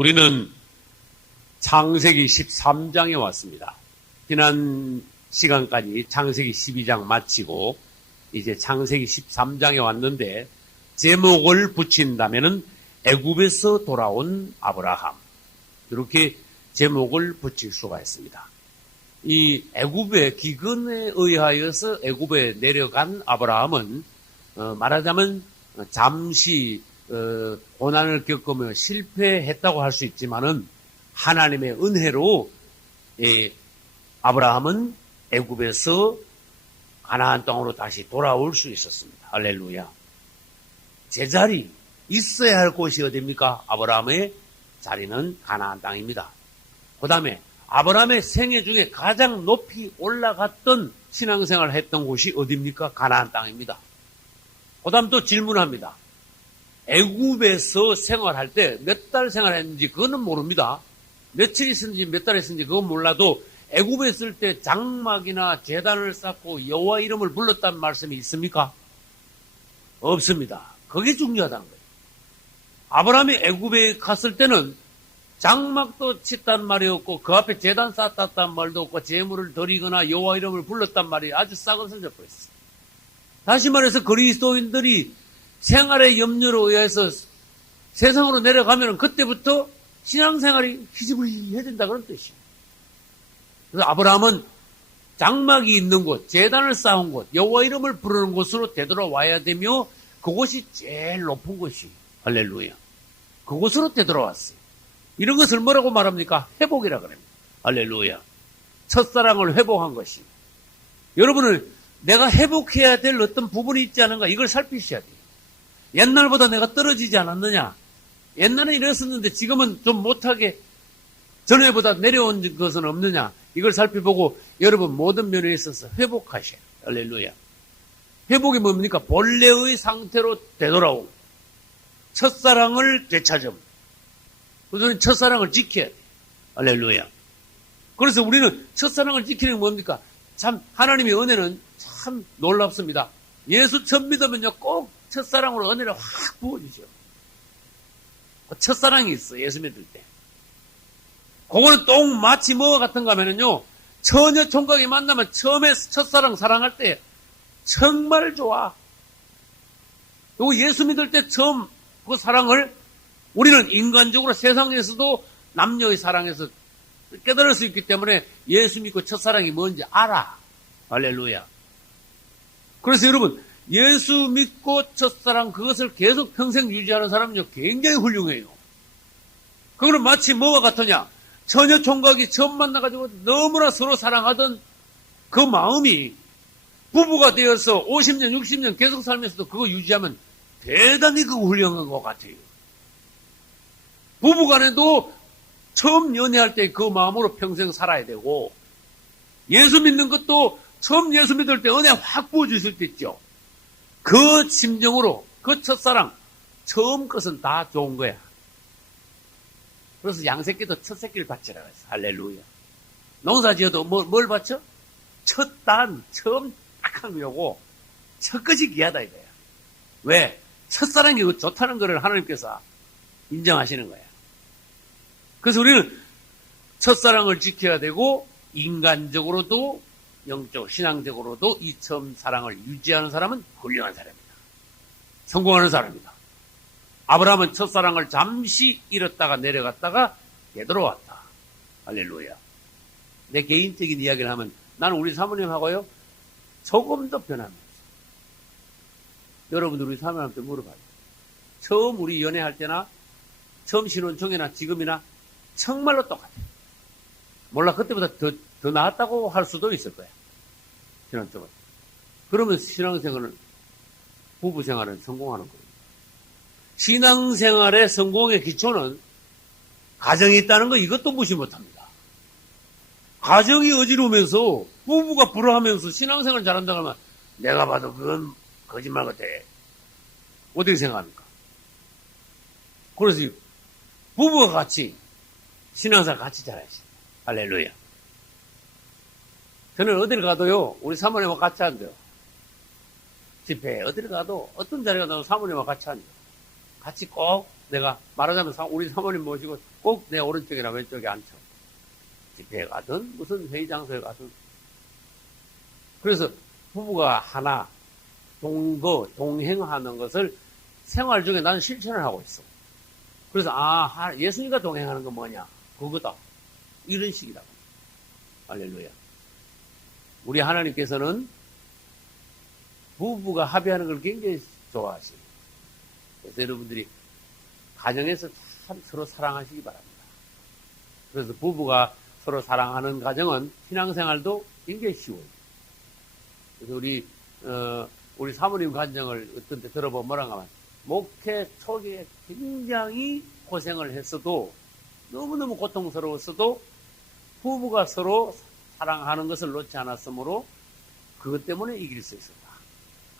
우리는 창세기 13장에 왔습니다. 지난 시간까지 창세기 12장 마치고 이제 창세기 13장에 왔는데 제목을 붙인다면은 애굽에서 돌아온 아브라함, 이렇게 제목을 붙일 수가 있습니다. 이 애굽의 기근에 의하여서 애굽에 내려간 아브라함은 말하자면 잠시 고난을 겪으며 실패했다고 할 수 있지만은 하나님의 은혜로 아브라함은 애굽에서 가나안 땅으로 다시 돌아올 수 있었습니다. 할렐루야. 제자리 있어야 할 곳이 어디입니까? 아브라함의 자리는 가나안 땅입니다. 그 다음에 아브라함의 생애 중에 가장 높이 올라갔던 신앙생활을 했던 곳이 어디입니까? 가나안 땅입니다. 그 다음 또 질문합니다. 애굽에서 생활할 때 몇 달 생활했는지 그거는 모릅니다. 며칠 있었는지 몇 달 있었는지 그건 몰라도 애굽에 있을 때 장막이나 제단을 쌓고 여호와 이름을 불렀다는 말씀이 있습니까? 없습니다. 그게 중요하다는 거예요. 아브라함이 애굽에 갔을 때는 장막도 짓단 말이 없고 그 앞에 제단 쌓았단 말도 없고 제물을 드리거나 여호와 이름을 불렀단 말이 아주 싹을 선져버렸어요. 다시 말해서 그리스도인들이 생활의 염려로 의해서 세상으로 내려가면 그때부터 신앙생활이 희지부지해진다 그런 뜻이에요. 그래서 아브라함은 장막이 있는 곳, 제단을 쌓은 곳, 여호와 이름을 부르는 곳으로 되돌아와야 되며 그곳이 제일 높은 곳이 할렐루야. 그곳으로 되돌아왔어요. 이런 것을 뭐라고 말합니까? 회복이라 그럽니다. 할렐루야. 첫사랑을 회복한 것이. 여러분은 내가 회복해야 될 어떤 부분이 있지 않은가 이걸 살피셔야 돼요. 옛날보다 내가 떨어지지 않았느냐? 옛날에 이랬었는데 지금은 좀 못하게 전에보다 내려온 것은 없느냐? 이걸 살펴보고 여러분 모든 면에 있어서 회복하셔야 돼요. 할렐루야. 회복이 뭡니까? 본래의 상태로 되돌아오고 첫사랑을 되찾음. 그래서 첫사랑을 지켜야 돼요. 할렐루야. 그래서 우리는 첫사랑을 지키는 게 뭡니까? 참 하나님의 은혜는 참 놀랍습니다. 예수 처음 믿으면요 꼭 첫사랑으로 은혜를 확 부어주죠. 첫사랑이 있어 예수 믿을 때. 그거는 똥 마치 뭐와 같은가 하면은요 처녀 총각이 만나면 처음에 첫사랑 사랑할 때 정말 좋아. 그리고 예수 믿을 때 처음 그 사랑을 우리는 인간적으로 세상에서도 남녀의 사랑에서 깨달을 수 있기 때문에 예수 믿고 첫사랑이 뭔지 알아. 할렐루야. 그래서 여러분 예수 믿고 첫사랑 그것을 계속 평생 유지하는 사람은요 굉장히 훌륭해요. 그거는 마치 뭐와 같으냐? 처녀 총각이 처음 만나가지고 너무나 서로 사랑하던 그 마음이 부부가 되어서 50년 60년 계속 살면서도 그거 유지하면 대단히 그거 훌륭한 것 같아요. 부부간에도 처음 연애할 때 그 마음으로 평생 살아야 되고 예수 믿는 것도 처음 예수 믿을 때 은혜 확 부어주실 때 있죠. 그 심정으로 그 첫사랑 처음 것은 다 좋은 거야. 그래서 양새끼도 첫 새끼를 바치라고 했어. 할렐루야. 농사 지어도 뭘 바쳐? 첫 단 처음 딱 한 거고 첫 것이 귀하다 이거야. 왜? 첫사랑이 좋다는 거를 하나님께서 인정하시는 거야. 그래서 우리는 첫사랑을 지켜야 되고 인간적으로도 영적, 신앙적으로도 이 처음 사랑을 유지하는 사람은 훌륭한 사람입니다. 성공하는 사람입니다. 아브라함은 첫사랑을 잠시 잃었다가 내려갔다가 되돌아왔다. 할렐루야. 내 개인적인 이야기를 하면 나는 우리 사모님하고요 조금 더 변합니다. 여러분들 우리 사모님한테 물어봐요. 처음 우리 연애할 때나 처음 신혼초기나 지금이나 정말로 똑같아요. 몰라 그때보다 더 나았다고 할 수도 있을 거야. 신앙생활. 그러면 신앙생활은 부부생활은 성공하는 거예요. 신앙생활의 성공의 기초는 가정이 있다는 거 이것도 무시 못합니다. 가정이 어지러우면서 부부가 불화하면서 신앙생활 잘한다고 하면 내가 봐도 그건 거짓말 같아. 어떻게 생각합니까? 그래서 부부가 같이 신앙생활 같이 잘하시. 할렐루야. 저는 어딜 가도요 우리 사모님과 같이 앉아요. 집회에 어딜 가도 어떤 자리에 가도 사모님과 같이 앉아요. 같이 꼭 내가 말하자면 우리 사모님 모시고 꼭 내 오른쪽이나 왼쪽에 앉혀. 집회에 가든 무슨 회의 장소에 가든. 그래서 부부가 하나 동행하는 것을 생활 중에 나는 실천을 하고 있어. 그래서 예수님과 동행하는 건 뭐냐? 그거다. 이런 식이다. 할렐루야. 우리 하나님께서는 부부가 합의하는 걸 굉장히 좋아하시고, 그래서 여러분들이 가정에서 참 서로 사랑하시기 바랍니다. 그래서 부부가 서로 사랑하는 가정은 신앙생활도 굉장히 쉬워요. 그래서 우리 사모님 간증을 어떤 때 들어보면 뭐라고 하면, 목회 초기에 굉장히 고생을 했어도, 너무너무 고통스러웠어도, 부부가 서로 사랑하는 것을 놓지 않았으므로, 그것 때문에 이길 수 있었다.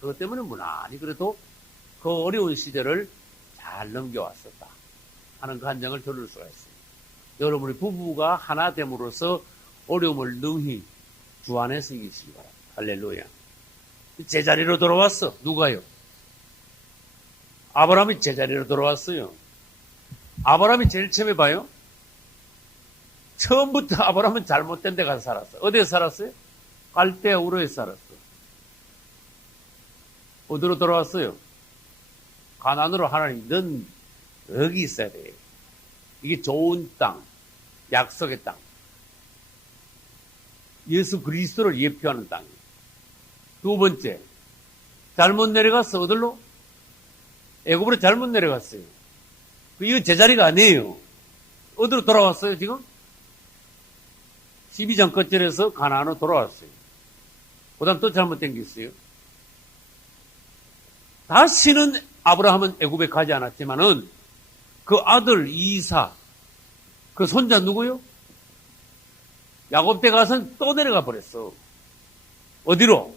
그것 때문에 무난히 그래도 그 어려운 시절을 잘 넘겨왔었다 하는 간증을 들을 수가 있습니다. 여러분이 부부가 하나 됨으로써 어려움을 능히 주 안에서 이기시기 바랍니다. 할렐루야. 제자리로 돌아왔어. 누가요? 아브라함이 제자리로 돌아왔어요. 아브라함이 제일 처음에 봐요. 처음부터 아브라함은 잘못된 데 가서 살았어. 어디에 살았어요? 갈대아 우르에 살았어. 어디로 돌아왔어요? 가나안으로. 하나님, 넌 여기 있어야 돼. 이게 좋은 땅, 약속의 땅. 예수 그리스도를 예표하는 땅이에요. 두 번째, 잘못 내려갔어. 어디로? 애굽으로 잘못 내려갔어요. 이거 제자리가 아니에요. 어디로 돌아왔어요, 지금? 12장 끝절에서 가나안으로 돌아왔어요. 그 다음 또 잘못된 게 있어요. 다시는 아브라함은 애굽에 가지 않았지만은 그 아들 이사, 그 손자 누구요? 야곱 때 가서는 또 내려가 버렸어. 어디로?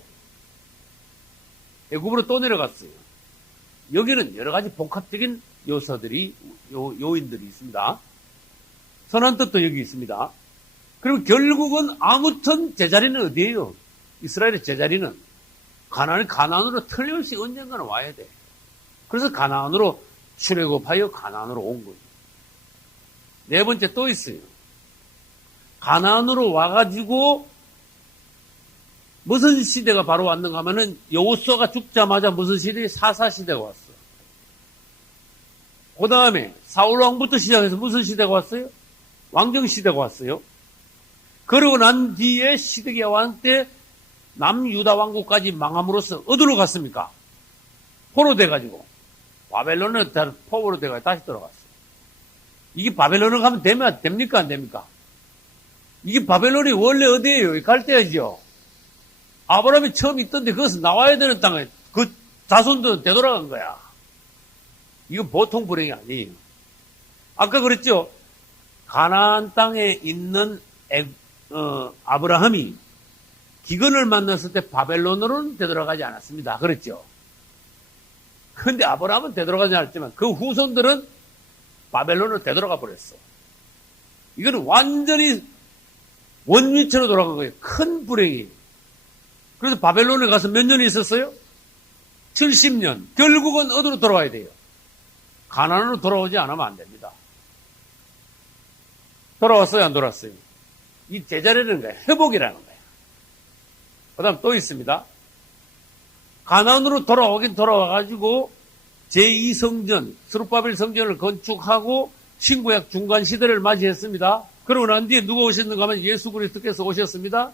애굽으로 또 내려갔어요. 여기는 여러 가지 복합적인 요소들이, 요인들이 있습니다. 선한 뜻도 여기 있습니다. 그리고 결국은 아무튼 제자리는 어디예요? 이스라엘의 제자리는 가나안으로 틀림없이 언젠가는 와야 돼. 그래서 가나안으로 출애굽하여 가나안으로 온 거예요. 네 번째 또 있어요. 가나안으로 와가지고 무슨 시대가 바로 왔는가 하면은 여호수아가 죽자마자 무슨 시대에 사사시대가 왔어. 그 다음에 사울왕부터 시작해서 무슨 시대가 왔어요? 왕정시대가 왔어요. 그러고 난 뒤에 시드기야 왕 때 남유다 왕국까지 망함으로써 어디로 갔습니까? 포로 돼가지고 바벨론에 포로 돼가지고 다시 들어갔어요. 이게 바벨론을 가면 됩니까? 안 됩니까? 이게 바벨론이 원래 어디예요? 갈대아죠. 아브라함이 처음 있던데 그것은 나와야 되는 땅에 그 자손들은 되돌아간 거야. 이건 보통 불행이 아니에요. 아까 그랬죠? 가나안 땅에 있는 아브라함이 기근을 만났을 때 바벨론으로는 되돌아가지 않았습니다. 그랬죠? 그런데 아브라함은 되돌아가지 않았지만 그 후손들은 바벨론으로 되돌아가 버렸어. 이거는 완전히 원위치로 돌아간 거예요. 큰 불행이. 그래서 바벨론에 가서 몇 년이 있었어요? 70년. 결국은 어디로 돌아와야 돼요? 가나안으로 돌아오지 않으면 안 됩니다. 돌아왔어요? 안 돌아왔어요? 이 제자리라는 거예요. 회복이라는 거예요. 그 다음 또 있습니다. 가나안으로 돌아오긴 돌아와가지고 제2성전, 스룹바벨 성전을 건축하고 신구약 중간 시대를 맞이했습니다. 그러고 난 뒤에 누가 오셨는가 하면 예수 그리스도께서 오셨습니다.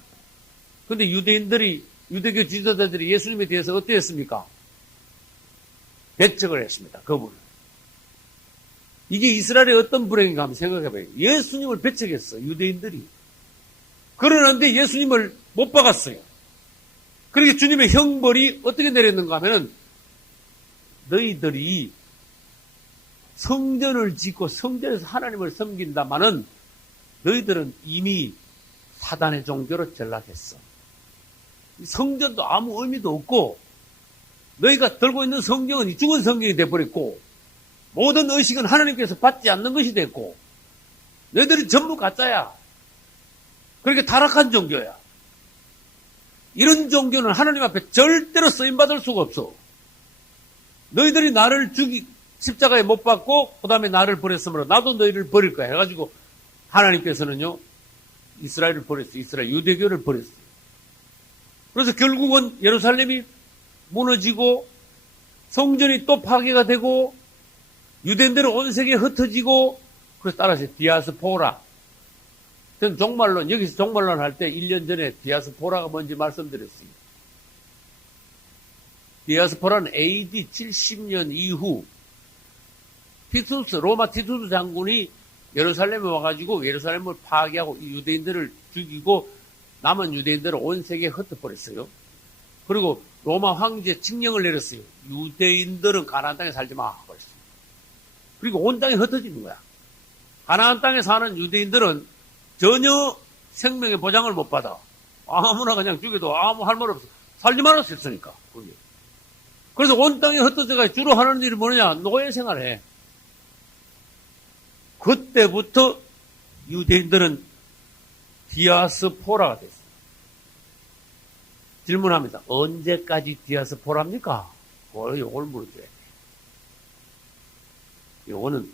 근데 유대교 지도자들이 예수님에 대해서 어떻게 했습니까? 배척을 했습니다. 그분을. 이게 이스라엘의 어떤 불행인가 한번 생각해봐요. 예수님을 배척했어, 유대인들이. 그러는데 예수님을 못 박았어요. 그러니까 주님의 형벌이 어떻게 내렸는가 하면은 너희들이 성전을 짓고 성전에서 하나님을 섬긴다마는 너희들은 이미 사단의 종교로 전락했어. 성전도 아무 의미도 없고 너희가 들고 있는 성경은 죽은 성경이 돼버렸고 모든 의식은 하나님께서 받지 않는 것이 됐고 너희들은 전부 가짜야. 그렇게 타락한 종교야. 이런 종교는 하나님 앞에 절대로 쓰임받을 수가 없어. 너희들이 나를 십자가에 못 박고 그 다음에 나를 버렸으므로 나도 너희를 버릴 거야 해가지고 하나님께서는요 이스라엘을 버렸어요. 이스라엘 유대교를 버렸어요. 그래서 결국은 예루살렘이 무너지고 성전이 또 파괴가 되고 유대인들은 온 세계에 흩어지고 그래서 따라서 디아스포라. 전 종말론 여기서 종말론 할 때 1년 전에 디아스포라가 뭔지 말씀드렸습니다. 디아스포라는 AD 70년 이후 로마 티투스 장군이 예루살렘에 와가지고 예루살렘을 파괴하고 유대인들을 죽이고 남은 유대인들을 온 세계에 흩어버렸어요. 그리고 로마 황제 칙령을 내렸어요. 유대인들은 가나안 땅에 살지 마. 그랬어요. 그리고 온 땅에 흩어지는 거야. 가나안 땅에 사는 유대인들은 전혀 생명의 보장을 못 받아. 아무나 그냥 죽여도 아무 할 말 없어. 살지 말아서 했으니까. 그래서 온 땅에 흩어져가 주로 하는 일이 뭐냐? 노예 생활해. 그때부터 유대인들은 디아스포라가 됐어요. 질문합니다. 언제까지 디아스포라입니까? 요걸 물어줘야 돼. 요거는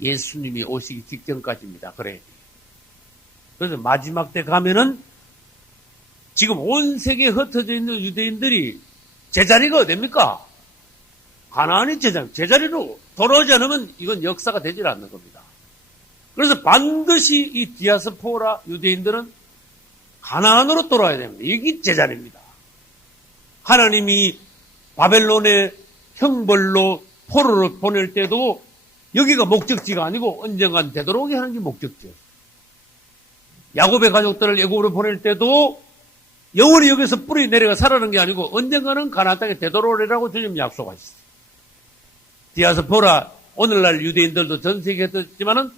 예수님이 오시기 직전까지입니다. 그래. 그래서 마지막 때 가면은 지금 온 세계에 흩어져 있는 유대인들이 제자리가 어딥니까? 가나안이 제자리로 돌아오지 않으면 이건 역사가 되질 않는 겁니다. 그래서 반드시 이 디아스포라 유대인들은 가나안으로 돌아와야 됩니다. 이게 제자리입니다. 하나님이 바벨론의 형벌로 포로를 보낼 때도 여기가 목적지가 아니고 언젠간 되돌아오게 하는 게 목적지였어요. 야곱의 가족들을 애굽으로 보낼 때도 영원히 여기서 뿌리 내려가 살아가는 게 아니고 언젠가는 가나안 땅에 되돌아오리라고 주님 약속하셨어요. 디아스포라 오늘날 유대인들도 전 세계에 있지만은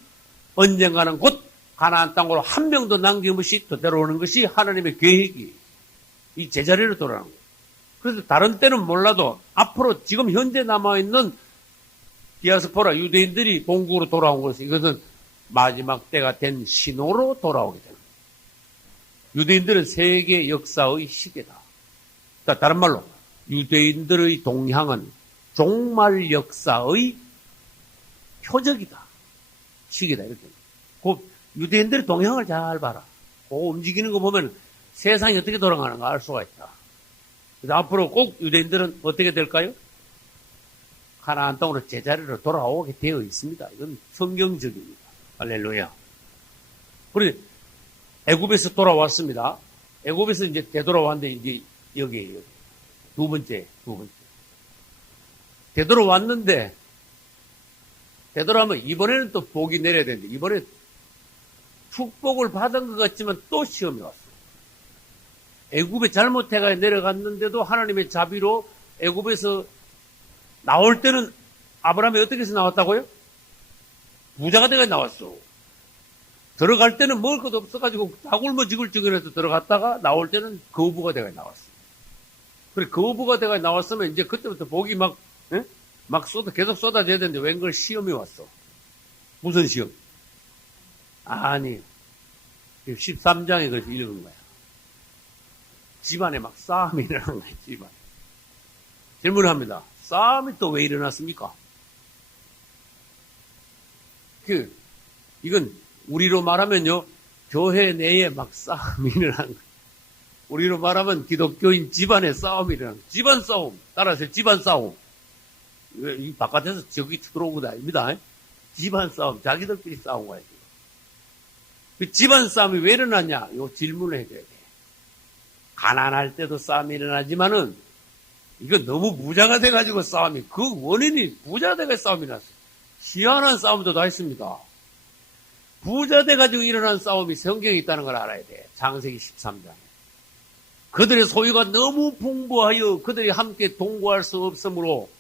언젠가는 곧 가나안 땅으로 한 명도 남김없이 되돌아오는 것이 하나님의 계획이 이 제자리로 돌아오는 거예요. 그래서 다른 때는 몰라도 앞으로 지금 현재 남아있는 디아스포라 유대인들이 본국으로 돌아온 것은 이것은 마지막 때가 된 신호로 돌아오게 됩니다. 유대인들은 세계 역사의 시계다. 그러니까 다른 말로 유대인들의 동향은 종말 역사의 표적이다. 시계다. 이렇게. 그 유대인들의 동향을 잘 봐라. 그 움직이는 거 보면 세상이 어떻게 돌아가는가 알 수가 있다. 그래서 앞으로 꼭 유대인들은 어떻게 될까요? 가나안 땅으로 제자리로 돌아오게 되어 있습니다. 이건 성경적입니다. 할렐루야. 그런데 애굽에서 돌아왔습니다. 애굽에서 이제 되돌아왔는데 이제 여기 두 번째. 되돌아왔는데 되돌아오면 이번에는 또 복이 내려야 되는데 이번에 축복을 받은 것 같지만 또 시험이 왔어요. 애굽에 잘못해가 내려갔는데도 하나님의 자비로 애굽에서 나올 때는 아브라함이 어떻게 해서 나왔다고요? 부자가 돼가 나왔어. 들어갈 때는 먹을 것도 없어가지고 다 굶어 죽을 지경에서 들어갔다가 나올 때는 거부가 돼가 나왔어. 그래 거부가 돼가 나왔으면 이제 그때부터 복이 막 계속 쏟아져야 되는데 웬걸 시험이 왔어. 무슨 시험? 아니 13장에 그래서 읽은 거야. 집안에 막 싸움이 일어나는 거야. 집안에. 질문을 합니다. 싸움이 또 왜 일어났습니까? 이건 우리로 말하면요, 교회 내에 막 싸움이 일어나는 거예요. 우리로 말하면 기독교인 집안에 싸움이 일어나는 거예요. 집안 싸움. 따라서 집안 싸움. 이 바깥에서 저기 들어오고 다닙니다. 집안 싸움. 자기들끼리 싸운 거야. 그 집안 싸움이 왜 일어났냐? 요 질문을 해줘야 돼. 가난할 때도 싸움이 일어나지만은 이거 너무 부자가 돼가지고 싸움이, 그 원인이 부자가 돼가지고 싸움이 났어요. 희한한 싸움도 다 있습니다. 부자 돼가지고 일어난 싸움이 성경에 있다는 걸 알아야 돼. 창세기 13장에. 그들의 소유가 너무 풍부하여 그들이 함께 동거할 수 없으므로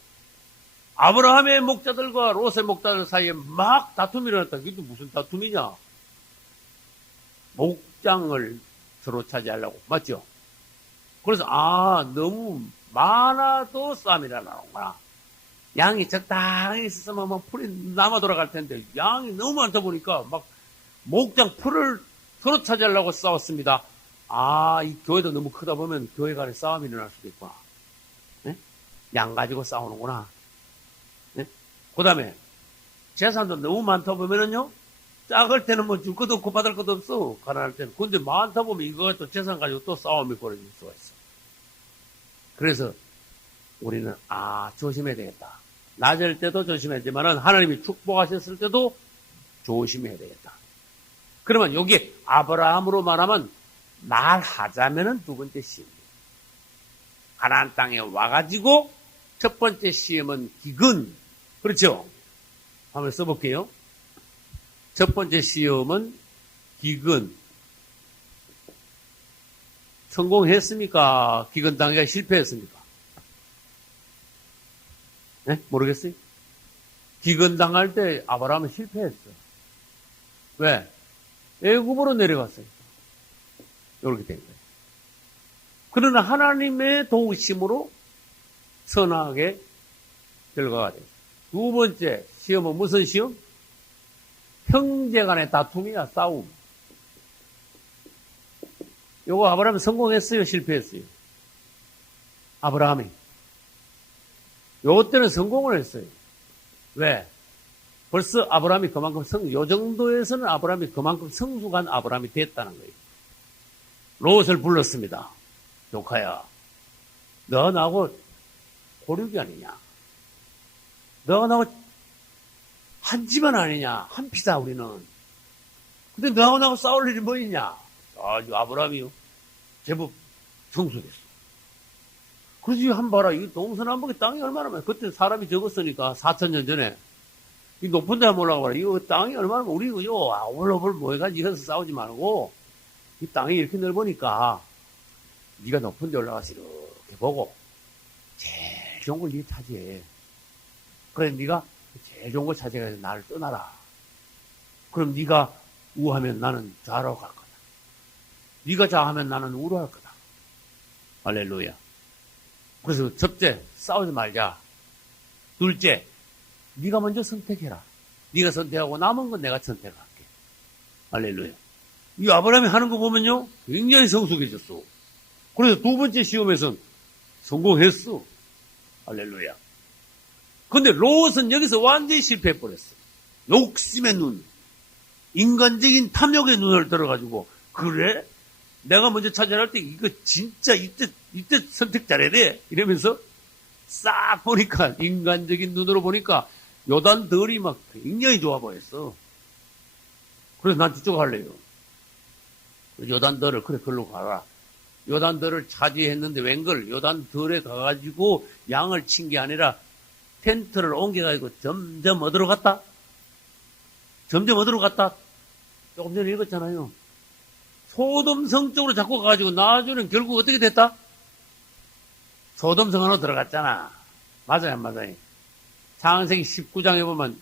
아브라함의 목자들과 롯의 목자들 사이에 막 다툼이 일어났다. 이게 무슨 다툼이냐? 목장을 서로 차지하려고. 맞죠? 그래서 너무 많아도 싸움이 일어나는구나. 양이 적당히 있었으면 막 풀이 남아 돌아갈 텐데 양이 너무 많다 보니까 막 목장 풀을 서로 차지하려고 싸웠습니다. 이 교회도 너무 크다 보면 교회 간에 싸움이 일어날 수도 있구나. 네? 양 가지고 싸우는구나. 네? 그 다음에 재산도 너무 많다 보면은요, 작을 때는 뭐 줄 것도 없고 받을 것도 없어. 가난할 때는. 근데 많다 보면 이거 또 재산 가지고 또 싸움이 벌어질 수가 있어. 그래서 우리는 조심해야 되겠다. 낮을 때도 조심해야 되지만은 하나님이 축복하셨을 때도 조심해야 되겠다. 그러면 여기 아브라함으로 말하면 말하자면은 두 번째 시험. 가나안 땅에 와가지고 첫 번째 시험은 기근. 그렇죠? 한번 써볼게요. 첫 번째 시험은 기근. 성공했습니까? 기근 당하기가 실패했습니까? 네? 모르겠어요? 기근 당할 때 아브라함은 실패했어. 왜? 애굽으로 내려갔어요. 이렇게 된 거예요. 그러나 하나님의 도우심으로 선하게 결과가 돼요. 두 번째 시험은 무슨 시험? 형제 간의 다툼이야, 싸움. 요거 아브라함이 성공했어요, 실패했어요? 아브라함이. 요 때는 성공을 했어요. 왜? 벌써 아브라함이 그만큼 요 정도에서는 아브라함이 그만큼 성숙한 아브라함이 됐다는 거예요. 롯을 불렀습니다. 조카야, 너 나하고 고륙이 아니냐? 너가 나하고 한 집안 아니냐? 한 피다, 우리는. 근데 너하고 나하고 싸울 일이 뭐 있냐? 아브라함이요. 제법 성숙했어. 그러지, 한 봐라. 이 동서남북의 땅이 얼마나 많아. 그때 사람이 적었으니까, 4,000년 전에. 이 높은 데 한번 올라가 봐라. 이거 땅이 얼마나, 우리, 아울러볼 모여가지고 이어서 싸우지 말고, 이 땅이 이렇게 넓으니까, 네가 높은 데 올라가서 이렇게 보고, 제일 좋은 걸 네가 차지해. 그래, 네가 제일 좋은 걸 차지해서 나를 떠나라. 그럼 네가 우하면 나는 좌로 갈 거다. 네가 좌하면 나는 우로 할 거다. 할렐루야. 그래서 첫째, 싸우지 말자. 둘째, 네가 먼저 선택해라. 네가 선택하고 남은 건 내가 선택할게. 할렐루야. 이 아브라함이 하는 거 보면요, 굉장히 성숙해졌어. 그래서 두 번째 시험에서는 성공했어. 할렐루야. 근데 롯은 여기서 완전히 실패해버렸어. 욕심의 눈, 인간적인 탐욕의 눈을 들어가지고, 그래? 내가 먼저 차지할 때 이거 진짜 이때 선택 잘해야 돼. 이러면서 싹 보니까, 인간적인 눈으로 보니까 요단들이 막 굉장히 좋아 보였어. 그래서 난 저쪽 할래요. 요단들을, 그래, 걸로 가라. 요단들을 차지했는데 웬걸, 요단들에 가가지고 양을 친 게 아니라 텐트를 옮겨가지고 점점 어디로 갔다? 점점 어디로 갔다? 조금 전에 읽었잖아요. 소돔성 쪽으로 자꾸 가가지고 나중에는 결국 어떻게 됐다? 소돔성 안으로 들어갔잖아. 맞아요, 안 맞아요? 창세기 19장에 보면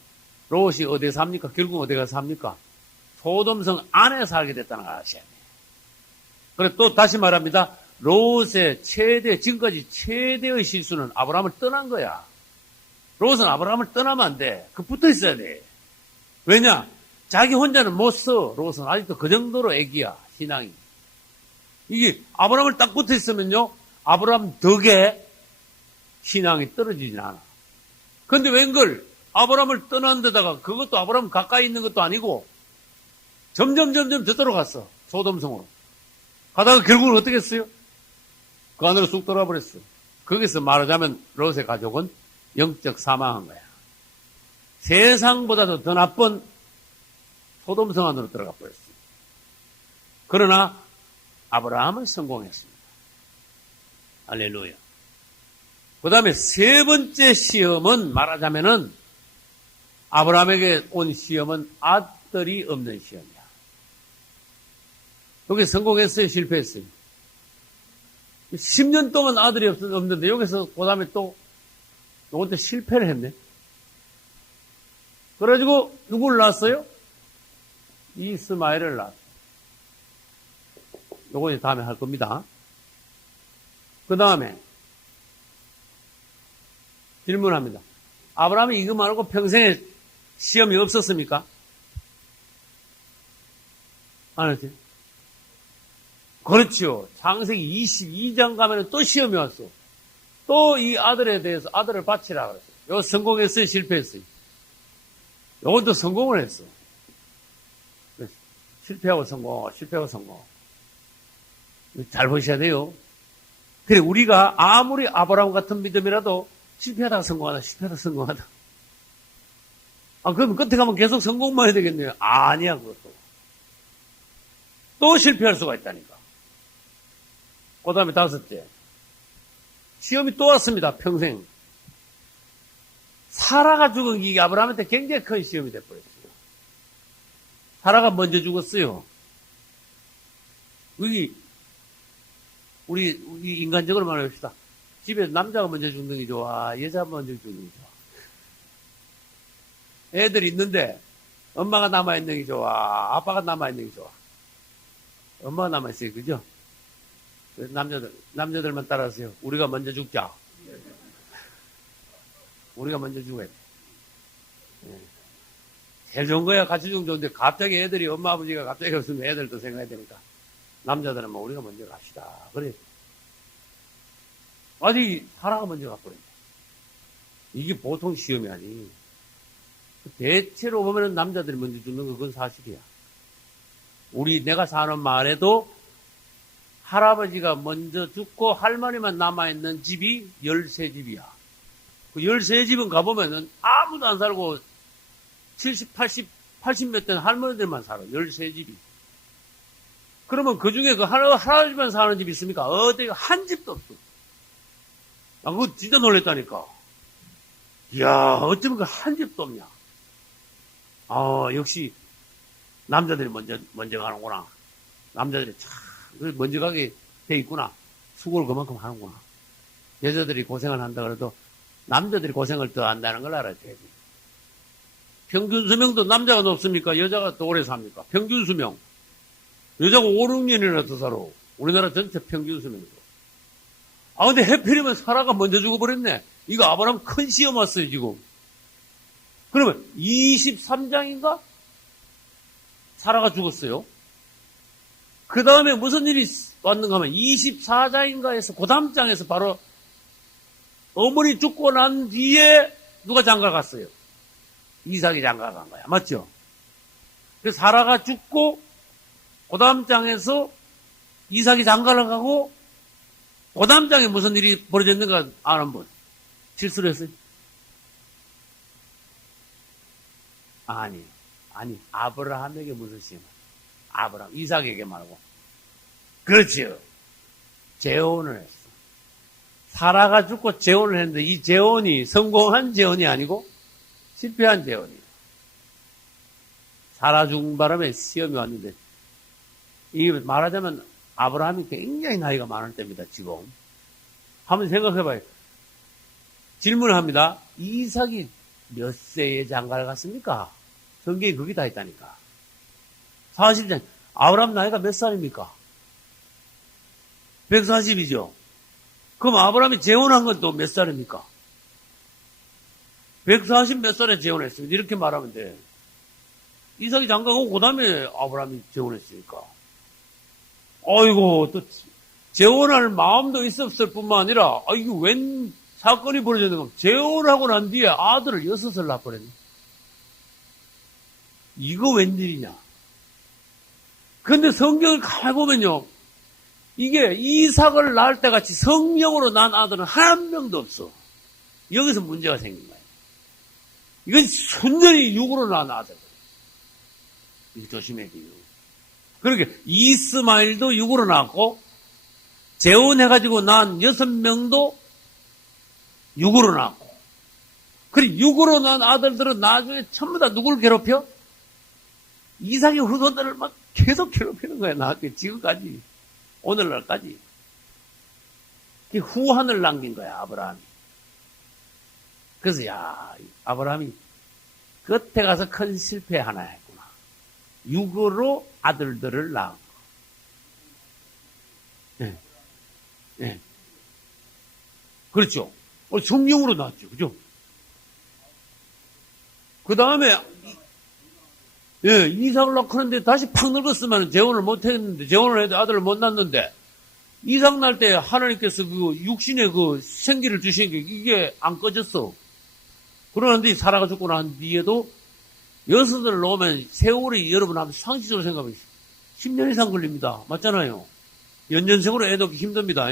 롯이 어디에 삽니까? 결국 어디 가서 삽니까? 소돔성 안에 살게 됐다는 걸 아셔야 돼요. 그래, 또 다시 말합니다. 롯의 지금까지 최대의 실수는 아브라함을 떠난 거야. 롯은 아브라함을 떠나면 안 돼. 그 붙어 있어야 돼. 왜냐? 자기 혼자는 못 써. 롯은 아직도 그 정도로 애기야, 신앙이. 이게 아브라함을 딱 붙어 있으면요, 아브라함 덕에 신앙이 떨어지진 않아. 근데 웬걸, 아브라함을 떠난 데다가 그것도 아브라함 가까이 있는 것도 아니고 점점 저쪽으로 갔어. 소돔성으로. 가다가 결국은 어떻게 했어요? 그 안으로 쑥 들어버렸어. 거기서 말하자면 롯의 가족은 영적 사망한 거야. 세상보다도 더 나쁜 소돔성 안으로 들어가 버렸어요. 그러나 아브라함은 성공했습니다. 할렐루야. 그 다음에 세 번째 시험은 말하자면은 아브라함에게 온 시험은 아들이 없는 시험이야. 여기 성공했어요? 실패했어요? 10년 동안 아들이 없는데 여기서 그 다음에 또 요것도 실패를 했네. 그래가지고 누구를 낳았어요? 이스마엘을 낳았어요. 요거 이제 다음에 할 겁니다. 그 다음에 질문합니다. 아브라함이 이거 말고 평생에 시험이 없었습니까? 안 했지? 그렇죠. 창세기 22장 가면 또 시험이 왔어. 또 이 아들에 대해서 아들을 바치라 그랬어요. 요 성공했어요? 실패했어요? 요것도 성공을 했어. 실패하고 성공, 실패하고 성공. 잘 보셔야 돼요. 그래, 우리가 아무리 아브라함 같은 믿음이라도 실패하다가 성공하다, 실패하다가 성공하다. 그럼 끝에 가면 계속 성공만 해야 되겠네요. 아니야, 그것도. 또 실패할 수가 있다니까. 그 다음에 5째. 시험이 또 왔습니다, 평생. 사라가 죽은 게 아브라함한테 굉장히 큰 시험이 돼버렸어요. 사라가 먼저 죽었어요. 우리 인간적으로 말해봅시다. 집에 남자가 먼저 죽는 게 좋아? 여자가 먼저 죽는 게 좋아? 애들이 있는데 엄마가 남아있는 게 좋아? 아빠가 남아있는 게 좋아? 엄마가 남아있어요. 그죠? 남자들만 따라하세요. 우리가 먼저 죽자. 우리가 먼저 죽어야 돼. 제일 좋은 거야. 같이 죽으면 좋은데 갑자기 애들이 엄마 아버지가 갑자기 없으면 애들도 생각해야 되니까 남자들은 뭐 우리가 먼저 갑시다. 그래. 아직 사라가 먼저 가버렸네. 이게 보통 시험이 아니. 대체로 보면은 남자들이 먼저 죽는 거 그건 사실이야. 내가 사는 마을에도 할아버지가 먼저 죽고 할머니만 남아있는 집이 13집이야. 그 13집은 가보면은 아무도 안 살고 70, 80 몇 된 할머니들만 살아. 13집이. 그러면 그 중에 그 할아버지만 사는 집이 있습니까? 어디 한 집도 없어. 그거 진짜 놀랬다니까. 이야, 어쩌면 그 한 집도 없냐. 역시 남자들이 먼저 가는구나. 남자들이 참 먼저 가게 돼 있구나. 수고를 그만큼 하는구나. 여자들이 고생을 한다 그래도 남자들이 고생을 더 한다는 걸 알아야지. 평균 수명도 남자가 높습니까? 여자가 더 오래 삽니까? 평균 수명. 여자가 5, 6년이나 더 살아. 우리나라 전체 평균 수명도. 근데 해필이면 사라가 먼저 죽어버렸네. 이거 아브라함 큰 시험 왔어요, 지금. 그러면 23장인가? 사라가 죽었어요. 그 다음에 무슨 일이 왔는가 하면 24장인가에서 그 다음 장에서 바로 어머니 죽고 난 뒤에 누가 장가 갔어요? 이삭이 장가 간 거야. 맞죠? 그래서 사라가 죽고 그 다음 장에서 이삭이 장가를 가고 그 다음 장에 무슨 일이 벌어졌는가 아는 분? 실수를 했어요? 아니. 아브라함에게 무슨 시험? 아브라함, 이삭에게 말고. 그렇지요. 재혼을 했어. 사라가 죽고 재혼을 했는데 이 재혼이 성공한 재혼이 아니고 실패한 재혼이에요. 사라 죽은 바람에 시험이 왔는데 이 말하자면 아브라함이 굉장히 나이가 많을 때입니다. 지금. 한번 생각해봐요. 질문을 합니다. 이삭이 몇 세에 장가를 갔습니까? 성경에 그게 다 있다니까. 사실 아브라함 나이가 몇 살입니까? 140이죠. 그럼 아브라함이 재혼한 건 또 몇 살입니까? 140 몇 살에 재혼했습니다. 이렇게 말하면 돼. 이삭이 장가가고 그 다음에 아브라함이 재혼했으니까. 아이고, 또 재혼할 마음도 있었을 뿐만 아니라 이게 웬 사건이 벌어졌는가. 재혼하고 난 뒤에 아들을 6을 낳아버렸네. 이거 웬일이냐. 근데 성경을 가만히 보면요. 이게 이삭을 낳을 때 같이 성령으로 난 아들은 한 명도 없어. 여기서 문제가 생긴 거예요. 이건 순전히 육으로 난 아들. 이거 조심해야 돼요. 그러니까 이스마일도 육으로 낳았고 재혼해가지고 난 6명도 육으로 낳았고 그리고 육으로 난 아들들은 나중에 전부 다 누구를 괴롭혀? 이삭의 후손들을 막 계속 괴롭히는 거야. 나한테 지금까지. 오늘날까지. 후한을 남긴 거야, 아브라함이. 그래서, 아브라함이 끝에 가서 큰 실패 하나 했구나. 육으로 아들들을 낳은 거. 네. 네. 그렇죠. 성령으로 낳았죠. 그죠? 그 다음에, 이삭을 낳고 그런데 다시 팍 늙었으면 재혼을 못 했는데, 재혼을 해도 아들을 못 낳는데, 이삭 날 때 하나님께서 그 육신의 그 생기를 주신 게 이게 안 꺼졌어. 그러는데 사라가 죽고 난 뒤에도 여섯을 놓으면 세월이 여러분 한번 상식적으로 생각해보세요. 10년 이상 걸립니다. 맞잖아요. 연년생으로 애 놓기 힘듭니다.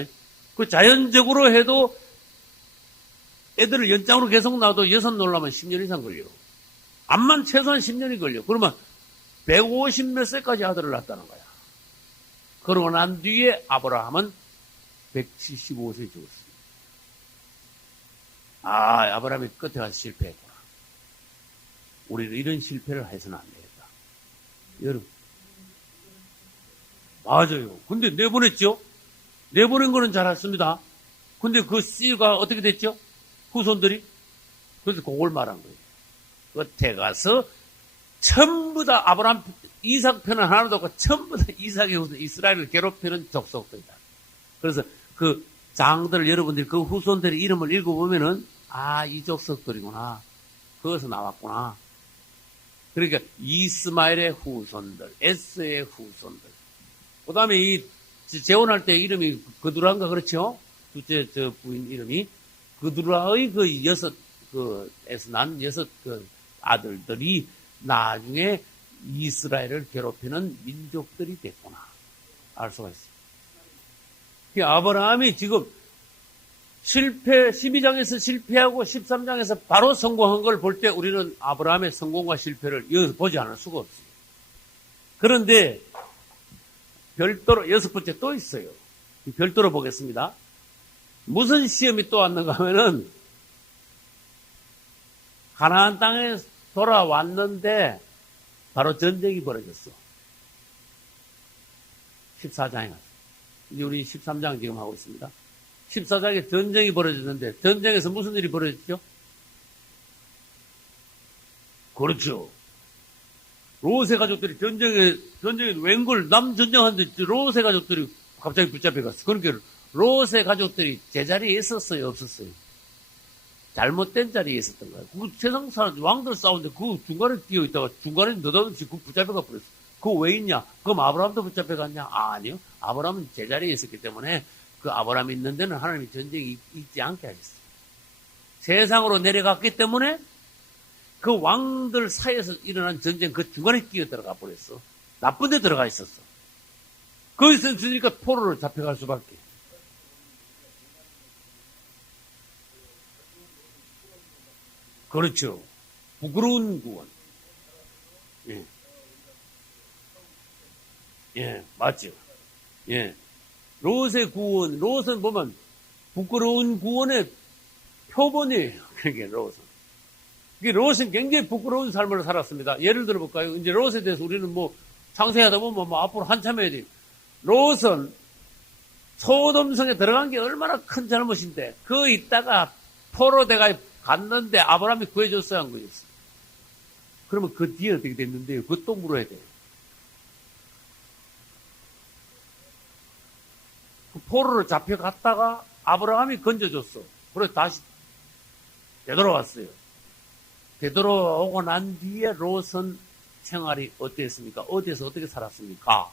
그 자연적으로 해도 애들을 연장으로 계속 놔도 여섯 놓으려면 10년 이상 걸려요. 암만 최소한 10년이 걸려. 그러면 150 몇 세까지 아들을 낳았다는 거야. 그러고 난 뒤에 아브라함은 175세에 죽었습니다. 아브라함이 끝에 가서 실패했구나. 우리는 이런 실패를 해서는 안 되겠다. 여러분, 맞아요. 근데 내보냈죠? 내보낸 거는 잘했습니다. 근데 그 씨가 어떻게 됐죠? 후손들이? 그래서 그걸 말한 거예요. 끝에 가서 전부 다 아브라함, 이삭 편은 하나도 없고 전부 다 이삭의 후손, 이스라엘을 괴롭히는 족속들이다. 그래서 그 장들 여러분들이 그 후손들의 이름을 읽어보면은 이 족속들이구나. 거기서 나왔구나. 그러니까 이스마엘의 후손들, 에스의 후손들. 그 다음에 이 재혼할 때 이름이 그두라인가 그렇죠? 둘째 저 부인 이름이 그두라의 그 여섯 에서 난 여섯 그 아들들이 나중에 이스라엘을 괴롭히는 민족들이 됐구나. 알 수가 있어요. 아브라함이 지금 12장에서 실패하고 13장에서 바로 성공한 걸 볼 때 우리는 아브라함의 성공과 실패를 여기서 보지 않을 수가 없어요. 그런데 별도로 여섯 번째 또 있어요. 별도로 보겠습니다. 무슨 시험이 또 왔는가 하면은 가나안 땅에 돌아왔는데 바로 전쟁이 벌어졌어. 14장에 갔어. 이제 우리 13장 지금 하고 있습니다. 14장에 전쟁이 벌어졌는데 전쟁에서 무슨 일이 벌어졌죠? 그렇죠. 롯의 가족들이 전쟁에 웬걸 남 전쟁하는데 롯의 가족들이 갑자기 붙잡혀갔어. 그러니까 롯의 가족들이 제자리에 있었어요, 없었어요? 잘못된 자리에 있었던 거예요. 그 세상 사람 왕들 싸우는데 그 중간에 끼어 있다가 중간에 느닷없이 그 붙잡혀가 버렸어. 그거 왜 있냐? 그럼 아브라함도 붙잡혀갔냐? 아니요. 아브라함은 제자리에 있었기 때문에 그 아브라함이 있는 데는 하나님이 전쟁이 있지 않게 하셨어요. 세상으로 내려갔기 때문에 그 왕들 사이에서 일어난 전쟁 그 중간에 끼어 들어가 버렸어. 나쁜 데 들어가 있었어. 거기서 있으니까 포로로 잡혀갈 수밖에. 그렇죠. 부끄러운 구원. 예. 예, 맞죠. 예. 롯의 구원, 롯은 보면 부끄러운 구원의 표본이에요. 그게 롯은. 롯은 굉장히 부끄러운 삶을 살았습니다. 예를 들어볼까요? 이제 롯에 대해서 우리는 뭐 상세하다 보면 뭐 앞으로 한참 해야 돼요. 롯은 소돔성에 들어간 게 얼마나 큰 잘못인데, 그 있다가 포로대가 갔는데 아브라함이 구해줬어야 한 거였어요. 그러면 그 뒤에 어떻게 됐는데요? 그것도 물어야 돼요. 그 포로를 잡혀갔다가 아브라함이 건져줬어. 그래서 다시 되돌아왔어요. 되돌아오고 난 뒤에 롯은 생활이 어땠습니까? 어디에서 어떻게 살았습니까?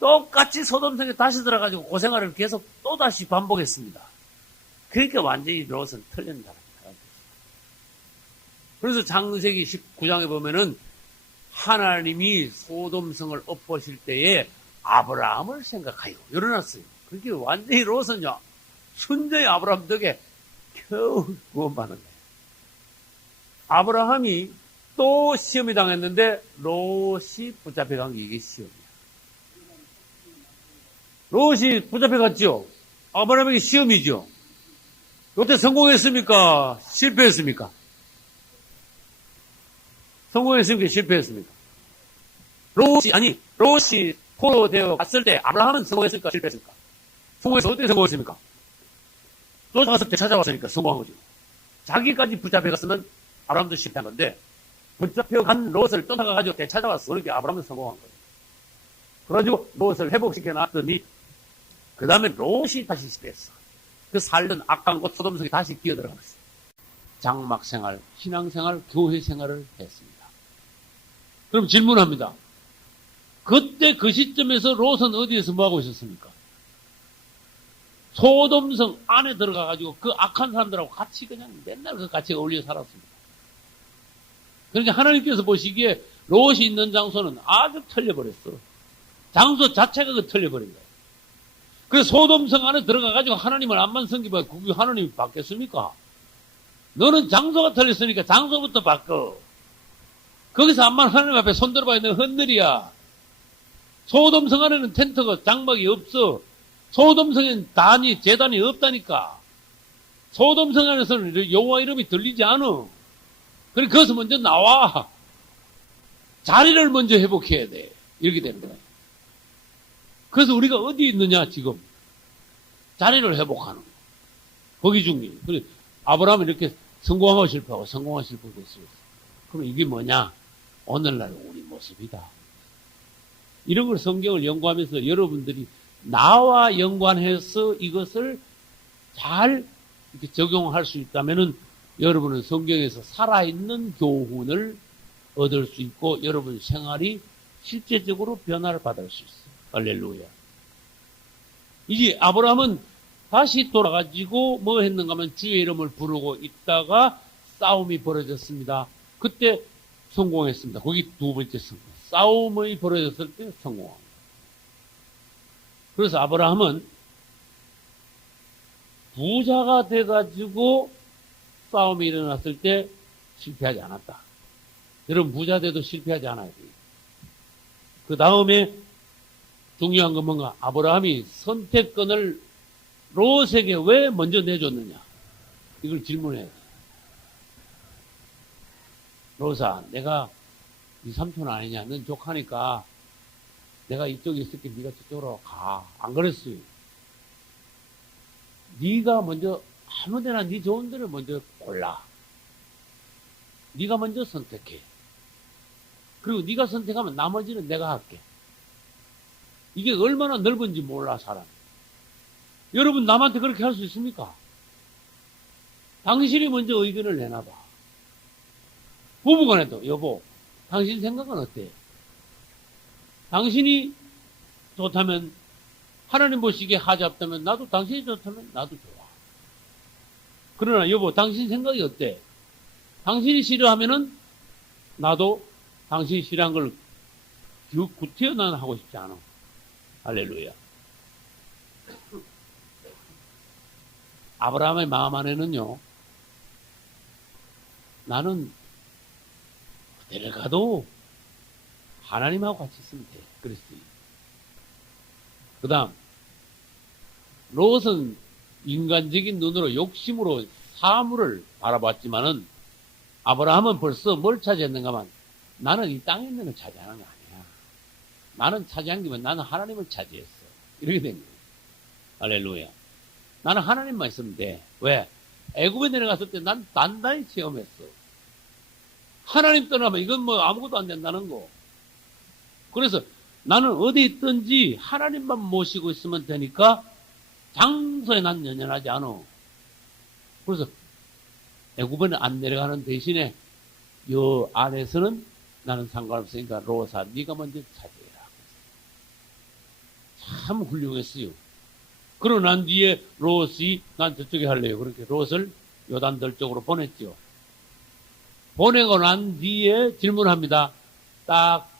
똑같이 소돔성에 다시 들어가지고 그 생활을 계속 또다시 반복했습니다. 그러니까 완전히 롯은 틀린 사람이다. 그래서 창세기 19장에 보면은 하나님이 소돔성을 엎으실 때에 아브라함을 생각하여 열어놨어요. 그렇게 완전히 롯은요, 순전히 아브라함 덕에 겨우 구원받은 거예요. 아브라함이 또 시험이 당했는데 롯이 붙잡혀간 게 이게 시험이야. 롯이 붙잡혀갔죠. 아브라함에게 시험이죠. 그때 성공했습니까? 실패했습니까? 성공했습니까? 실패했습니까? 롯이 포로되어 갔을 때 아브라함은 성공했습니까? 실패했습니까? 성공해서 어떻게 성공했습니까? 또 가서 되찾아왔으니까 성공한 거죠. 자기까지 붙잡혀갔으면 아브라함도 실패한 건데, 붙잡혀간 롯을 쫓아가가지고 되찾아왔어. 그러니까 아브라함은 성공한 거예요. 그래가지고 롯을 회복시켜 놨더니 그 다음에 롯이 다시 실패했어. 그 살던 악한 곳 소돔성에 다시 끼어들어갔어요. 장막생활, 신앙생활, 교회생활을 했습니다. 그럼 질문합니다. 그때 그 시점에서 롯은 어디에서 뭐하고 있었습니까? 소돔성 안에 들어가가지고 그 악한 사람들하고 같이 그냥 맨날 그 같이 어울려 살았습니다. 그러니까 하나님께서 보시기에 롯이 있는 장소는 아주 틀려버렸어. 장소 자체가 그 틀려버린 거야. 그래서 소돔성 안에 들어가가지고 하나님을 암만 섬기면 그게 하나님이 바뀌었습니까? 너는 장소가 틀렸으니까 장소부터 바꿔. 거기서 암만 하나님 앞에 손들어봐야 너 헛늘이야. 소돔성 안에는 텐트가 장막이 없어. 소돔성엔 단이 제단이 없다니까. 소돔성 안에서는 여호와 이름이 들리지 않아. 그래 거기서 먼저 나와. 자리를 먼저 회복해야 돼. 이렇게 되는 거야. 그래서 우리가 어디 있느냐 지금 자리를 회복하는 거. 거기 중요해. 그래 아브라함은 이렇게 성공하고 실패하고 성공하고 실패하고 있어요. 그럼 이게 뭐냐? 오늘날 우리 모습이다. 이런 걸 성경을 연구하면서 여러분들이 나와 연관해서 이것을 잘 이렇게 적용할 수 있다면은 여러분은 성경에서 살아있는 교훈을 얻을 수 있고 여러분 생활이 실제적으로 변화를 받을 수 있어요. 할렐루야. 이제 아브라함은 다시 돌아가지고 뭐 했는가 하면 주의 이름을 부르고 있다가 싸움이 벌어졌습니다. 그때 성공했습니다. 거기 두 번째 성공. 싸움이 벌어졌을 때 성공합니다. 그래서 아브라함은 부자가 돼가지고 싸움이 일어났을 때 실패하지 않았다. 여러분 부자 돼도 실패하지 않아야 돼요. 그 다음에 중요한 건 뭔가 아브라함이 선택권을 롯에게 왜 먼저 내줬느냐. 이걸 질문해야 돼. 롯아, 내가 네 삼촌 아니냐? 넌 족하니까 내가 이쪽에 있을게. 네가 저쪽으로 가. 안 그랬어요. 네가 먼저 아무데나 네 좋은 데를 먼저 골라. 네가 먼저 선택해. 그리고 네가 선택하면 나머지는 내가 할게. 이게 얼마나 넓은지 몰라 사람이. 여러분 남한테 그렇게 할 수 있습니까? 당신이 먼저 의견을 내놔봐. 부부간에도 여보 당신 생각은 어때? 당신이 좋다면 하나님 보시기에 하지 없다면 나도 당신이 좋다면 나도 좋아. 그러나 여보 당신 생각이 어때? 당신이 싫어하면은 나도 당신이 싫어한 걸 구태여 나는 하고 싶지 않아. 할렐루야. 아브라함의 마음 안에는요, 나는 그대를 가도 하나님하고 같이 있으면 돼. 그랬어요. 그 다음, 롯은 인간적인 눈으로 욕심으로 사물을 바라봤지만은 아브라함은 벌써 뭘 차지했는가 하면 나는 이 땅에 있는 걸 차지하는 거 아니야. 나는 차지한 게 나는 하나님을 차지했어. 이렇게 된 거예요. 할렐루야. 나는 하나님만 있으면 돼. 왜? 애굽에 내려갔을 때 난 단단히 체험했어. 하나님 떠나면 이건 뭐 아무것도 안 된다는 거. 그래서 나는 어디 있든지 하나님만 모시고 있으면 되니까 장소에 난 연연하지 않아. 그래서 애굽에는 안 내려가는 대신에 요 안에서는 나는 상관없으니까 롯아 네가 먼저 차지해라. 참 훌륭했어요. 그러고 난 뒤에 롯이 난 저쪽에 할래요. 그렇게 롯을 요단들 쪽으로 보냈죠. 보내고 난 뒤에 질문합니다. 딱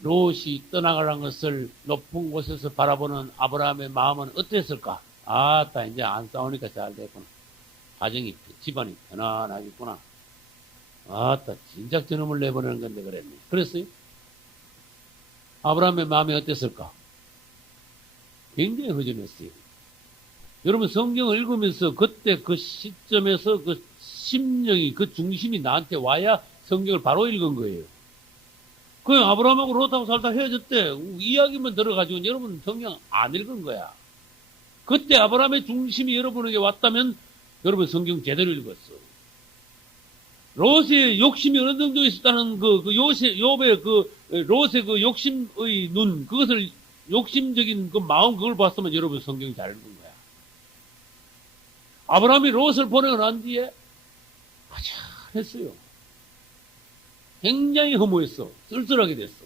롯이 떠나가라는 것을 높은 곳에서 바라보는 아브라함의 마음은 어땠을까? 아따 이제 안 싸우니까 잘 됐구나. 가정이 집안이 편안하겠구나. 아따 진작 저놈을 내보내는 건데 그랬네. 그랬어요? 아브라함의 마음이 어땠을까? 굉장히 허전했어요. 여러분 성경을 읽으면서 그때 그 시점에서 그 심령이 그 중심이 나한테 와야 성경을 바로 읽은 거예요. 그 아브라함하고 롯하고 살다 헤어졌대. 이야기만 들어가지고 여러분 성경 안 읽은 거야. 그때 아브라함의 중심이 여러분에게 왔다면 여러분 성경 제대로 읽었어. 롯의 욕심이 어느 정도 있었다는 욥의 롯의 그 욕심의 눈, 그것을 욕심적인 그 마음 그걸 봤으면 여러분 성경 잘 읽은 거야. 아브라함이 롯을 보내고 난 뒤에 화창했어요. 굉장히 허무했어. 쓸쓸하게 됐어.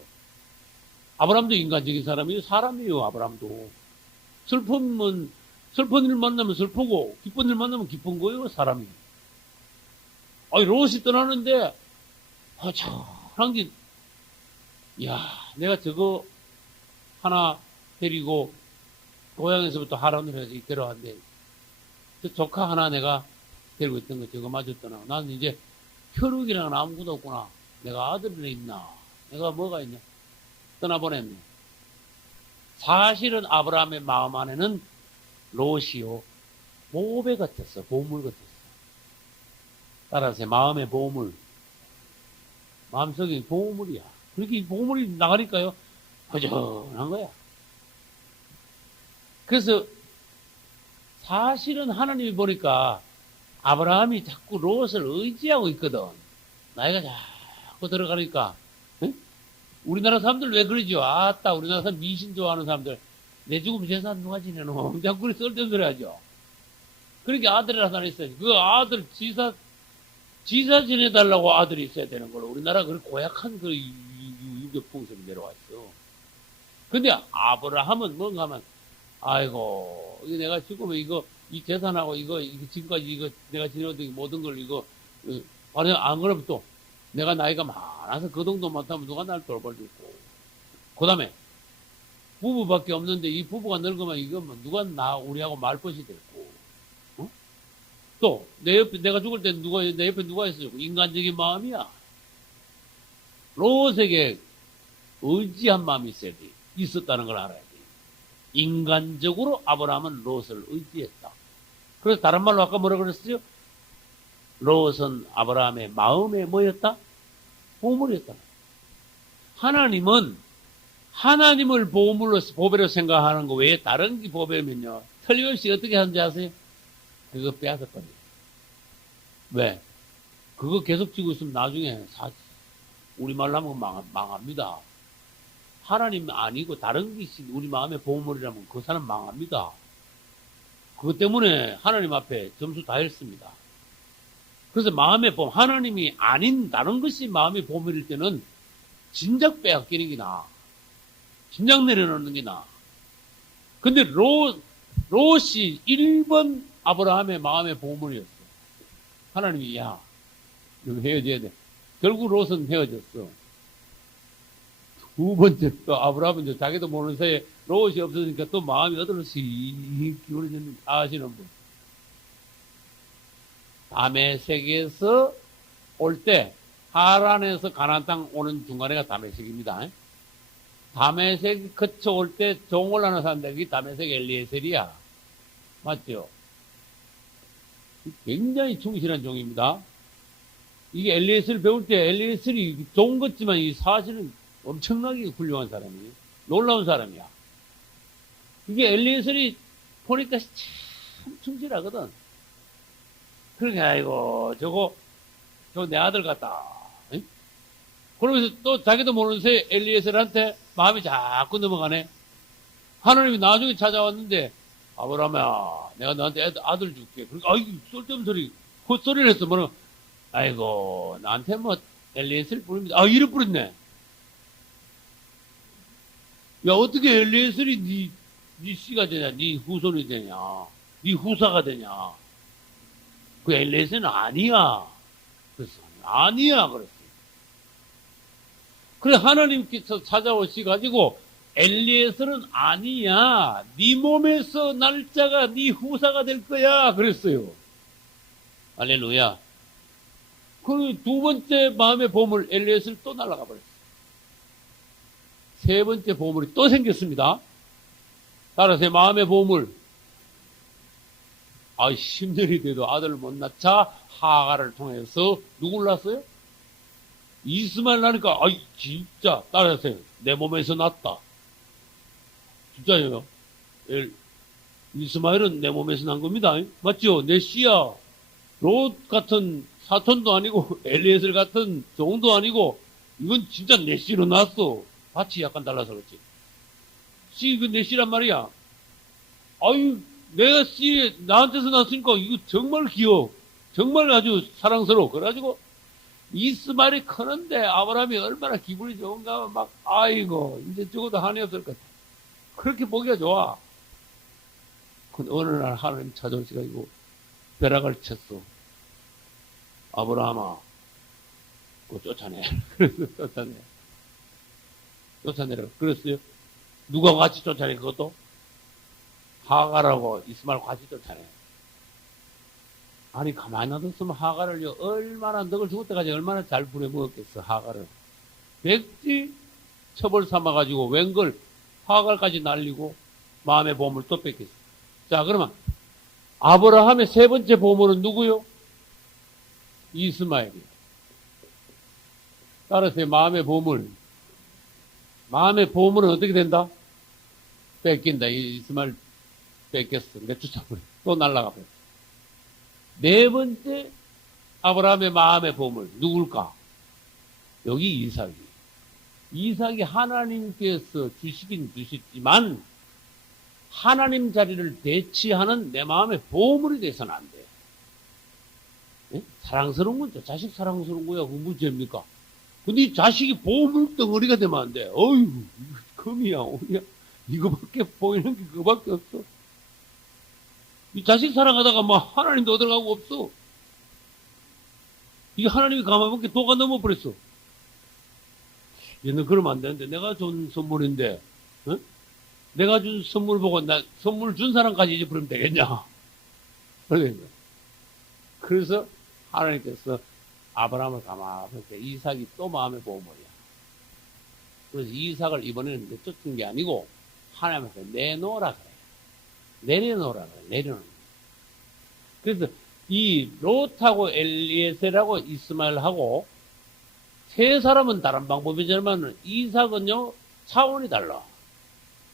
아브라함도 인간적인 사람이에요. 아브라함도. 슬픈 일 만나면 슬프고 기쁜 일 만나면 기쁜 거예요. 사람이. 아니 롯이 떠나는데 허전한 게, 야, 내가 저거 하나 데리고 고향에서부터 하란을 해서 데려왔는데, 저 조카 하나 내가 데리고 있던 거 저거 맞았더나. 나는 이제 혈육이랑 아무것도 없구나. 내가 아들이 있나? 내가 뭐가 있냐? 떠나보냈네. 사실은 아브라함의 마음 안에는 롯이요, 보배 같았어. 보물 같았어. 따라서 마음의 보물. 마음속에 보물이야. 그렇게 이 보물이 나가니까요, 허전한 거야. 그래서 사실은 하나님이 보니까 아브라함이 자꾸 롯을 의지하고 있거든. 나이가 자꾸 들어가니까. 응? 우리나라 사람들 왜 그러죠? 아따, 우리나라 사람 미신 좋아하는 사람들. 내 죽으면 재산 누가 지내노? 자꾸 그렇게 쓸데없는 소리 하죠. 그러니까 아들이라 하나 있어요. 그 아들 지사 지내달라고 아들이 있어야 되는 걸로. 우리나라 그 고약한 그 유교 풍습이 내려와 있어. 근데 아브라함은 뭔가 하면, 아이고, 이거 내가 죽으면 이 재산하고 이거 지금까지 이거 내가 지내던 모든 걸 만약 안 그러면 또 내가 나이가 많아서 그 정도 못하면 누가 날 돌봐주고. 그 다음에 부부밖에 없는데 이 부부가 늙으면 이거 뭐 누가 우리하고 말벗이 됐고. 어? 또 내 옆에 내가 죽을 때 내 옆에 누가 있어요? 인간적인 마음이야. 롯에게 의지한 마음이 있었다는 걸 알아야 돼. 인간적으로 아브라함은 롯을 의지했다. 그래서 다른 말로 아까 뭐라 그랬어요? 롯은 아브라함의 마음에 뭐였다? 보물이었다. 하나님은 하나님을 보배로 생각하는 거 외에 다른 게 보배면요, 틀림없이 어떻게 하는지 아세요? 그거 빼앗았거든요. 왜? 그거 계속 쥐고 있으면 나중에 우리말로 하면 망합니다. 하나님 아니고 다른 것이 우리 마음의 보물이라면 그 사람 망합니다. 그것 때문에 하나님 앞에 점수 다 했습니다. 그래서 마음의 보물, 하나님이 아닌 다른 것이 마음의 보물일 때는 진작 빼앗기는 게 나아. 진작 내려놓는 게 나아. 근데 롯이 1번 아브라함의 마음의 보물이었어. 하나님이, 야, 너 헤어져야 돼. 결국 롯은 헤어졌어. 두 번째 또 아브라함은 자기도 모르는 사이에 롯이 없어지니까 또 마음이 어디로 씩 기울어졌는지 아시는 분. 다메섹에서 올 때 하란에서 가나안 땅 오는 중간에가 다메섹입니다. 다메섹 거쳐 올 때 종을 하는 사람들이 다메섹 엘리에셀이야. 맞죠? 굉장히 충실한 종입니다. 이게 엘리에셀 배울 때 엘리에셀이 좋은 것지만 이 사실은 엄청나게 훌륭한 사람이에요. 놀라운 사람이야. 이게 엘리에셀이 보니까 참 충실하거든. 그러니까 아이고 저거 내 아들 같다. 응? 그러면서 또 자기도 모르는 새 엘리에셀한테 마음이 자꾸 넘어가네. 하나님이 나중에 찾아왔는데, 아브라함아, 내가 너한테 아들 줄게. 그러니까 아이고 쓸데없는 소리, 헛소리를 했어. 뭐는 아이고 나한테 뭐 엘리에셀 뿌립니다. 아, 이를 뿌렸네. 야, 어떻게 엘리에셀이 네 씨가 되냐, 네 후손이 되냐, 네 후사가 되냐. 그 엘리에셀은 아니야. 그래서 아니야 그랬어요. 그래 하나님께서 찾아오시가지고 엘리에셀은 아니야. 네 몸에서 날짜가 네 후사가 될 거야. 그랬어요. 할렐루야. 그 두 번째 마음의 보물 엘리에셀 또 날아가 버렸어요. 세 번째 보물이 또 생겼습니다. 따라서 마음의 보물. 10년이 돼도 아들을 못 낳자 하가를 통해서 누굴 낳았어요? 이스마엘 낳으니까 진짜 따라서 내 몸에서 낳았다. 진짜예요. 이스마엘은 내 몸에서 난 겁니다. 맞죠? 내 씨야. 롯 같은 사촌도 아니고 엘리에셀 같은 종도 아니고 이건 진짜 내 씨로 낳았어. 밭이 약간 달라서 그렇지. 그 내 씨란 말이야. 내가 씨 나한테서 낳았으니까 이거 정말 귀여워. 정말 아주 사랑스러워. 그래가지고 이스마엘이 크는데 아브라함이 얼마나 기분이 좋은가 막 아이고 이제 죽어도 한이 없을 것 같아. 그렇게 보기가 좋아. 근데 어느 날 하나님 찾아오시가지고 벼락을 쳤어. 아브라함아, 그 쫓아내. 그래서 쫓아내라. 그랬어요. 누가 같이 쫓아내, 그것도? 하갈하고 이스마엘하고 같이 쫓아내. 아니, 가만히 놔뒀으면 하갈을요, 얼마나, 넉을 죽을 때까지 얼마나 잘 부려먹었겠어, 하갈을. 백지 처벌 삼아가지고, 웬걸, 하갈까지 날리고, 마음의 보물 또 뺏겼어. 자, 그러면, 아브라함의 세 번째 보물은 누구요? 이스마엘이요. 따라서 마음의 보물. 마음의 보물은 어떻게 된다? 뺏긴다. 이스마엘 뺏겼어. 내쫓아버려. 또 날아가 버렸어. 네 번째 아브라함의 마음의 보물 누굴까? 여기 이삭이. 이삭이 하나님께서 주시긴 주셨지만 하나님 자리를 대치하는 내 마음의 보물이 돼서는 안 돼. 네? 사랑스러운 거죠. 자식 사랑스러운 거야. 그거 문제입니까? 근데 이 자식이 보물 덩어리가 되면 안 돼. 어휴, 금이야, 오야. 이거밖에 보이는 게 그거밖에 없어. 이 자식 사랑하다가 뭐 하나님도 얻어가고 없어. 이게 하나님이 가만히 보니까 도가 넘어버렸어. 얘는 그러면 안 되는데, 내가 준 선물인데, 어? 내가 준 선물 보고 나 선물 준 사람까지 이제 부르면 되겠냐? 그래서 하나님께서 아브라함을 가만히 보니까 이삭이 또 마음의 보물이야. 그래서 이삭을 이번에는 내쫓은 게 아니고 하나님께서 내놓으라 그래요. 내려놓으라 그래요. 내려놓는 거예요. 그래서 이 롯하고 엘리에셀하고 이스마엘하고 세 사람은 다른 방법이지만 이삭은요 차원이 달라.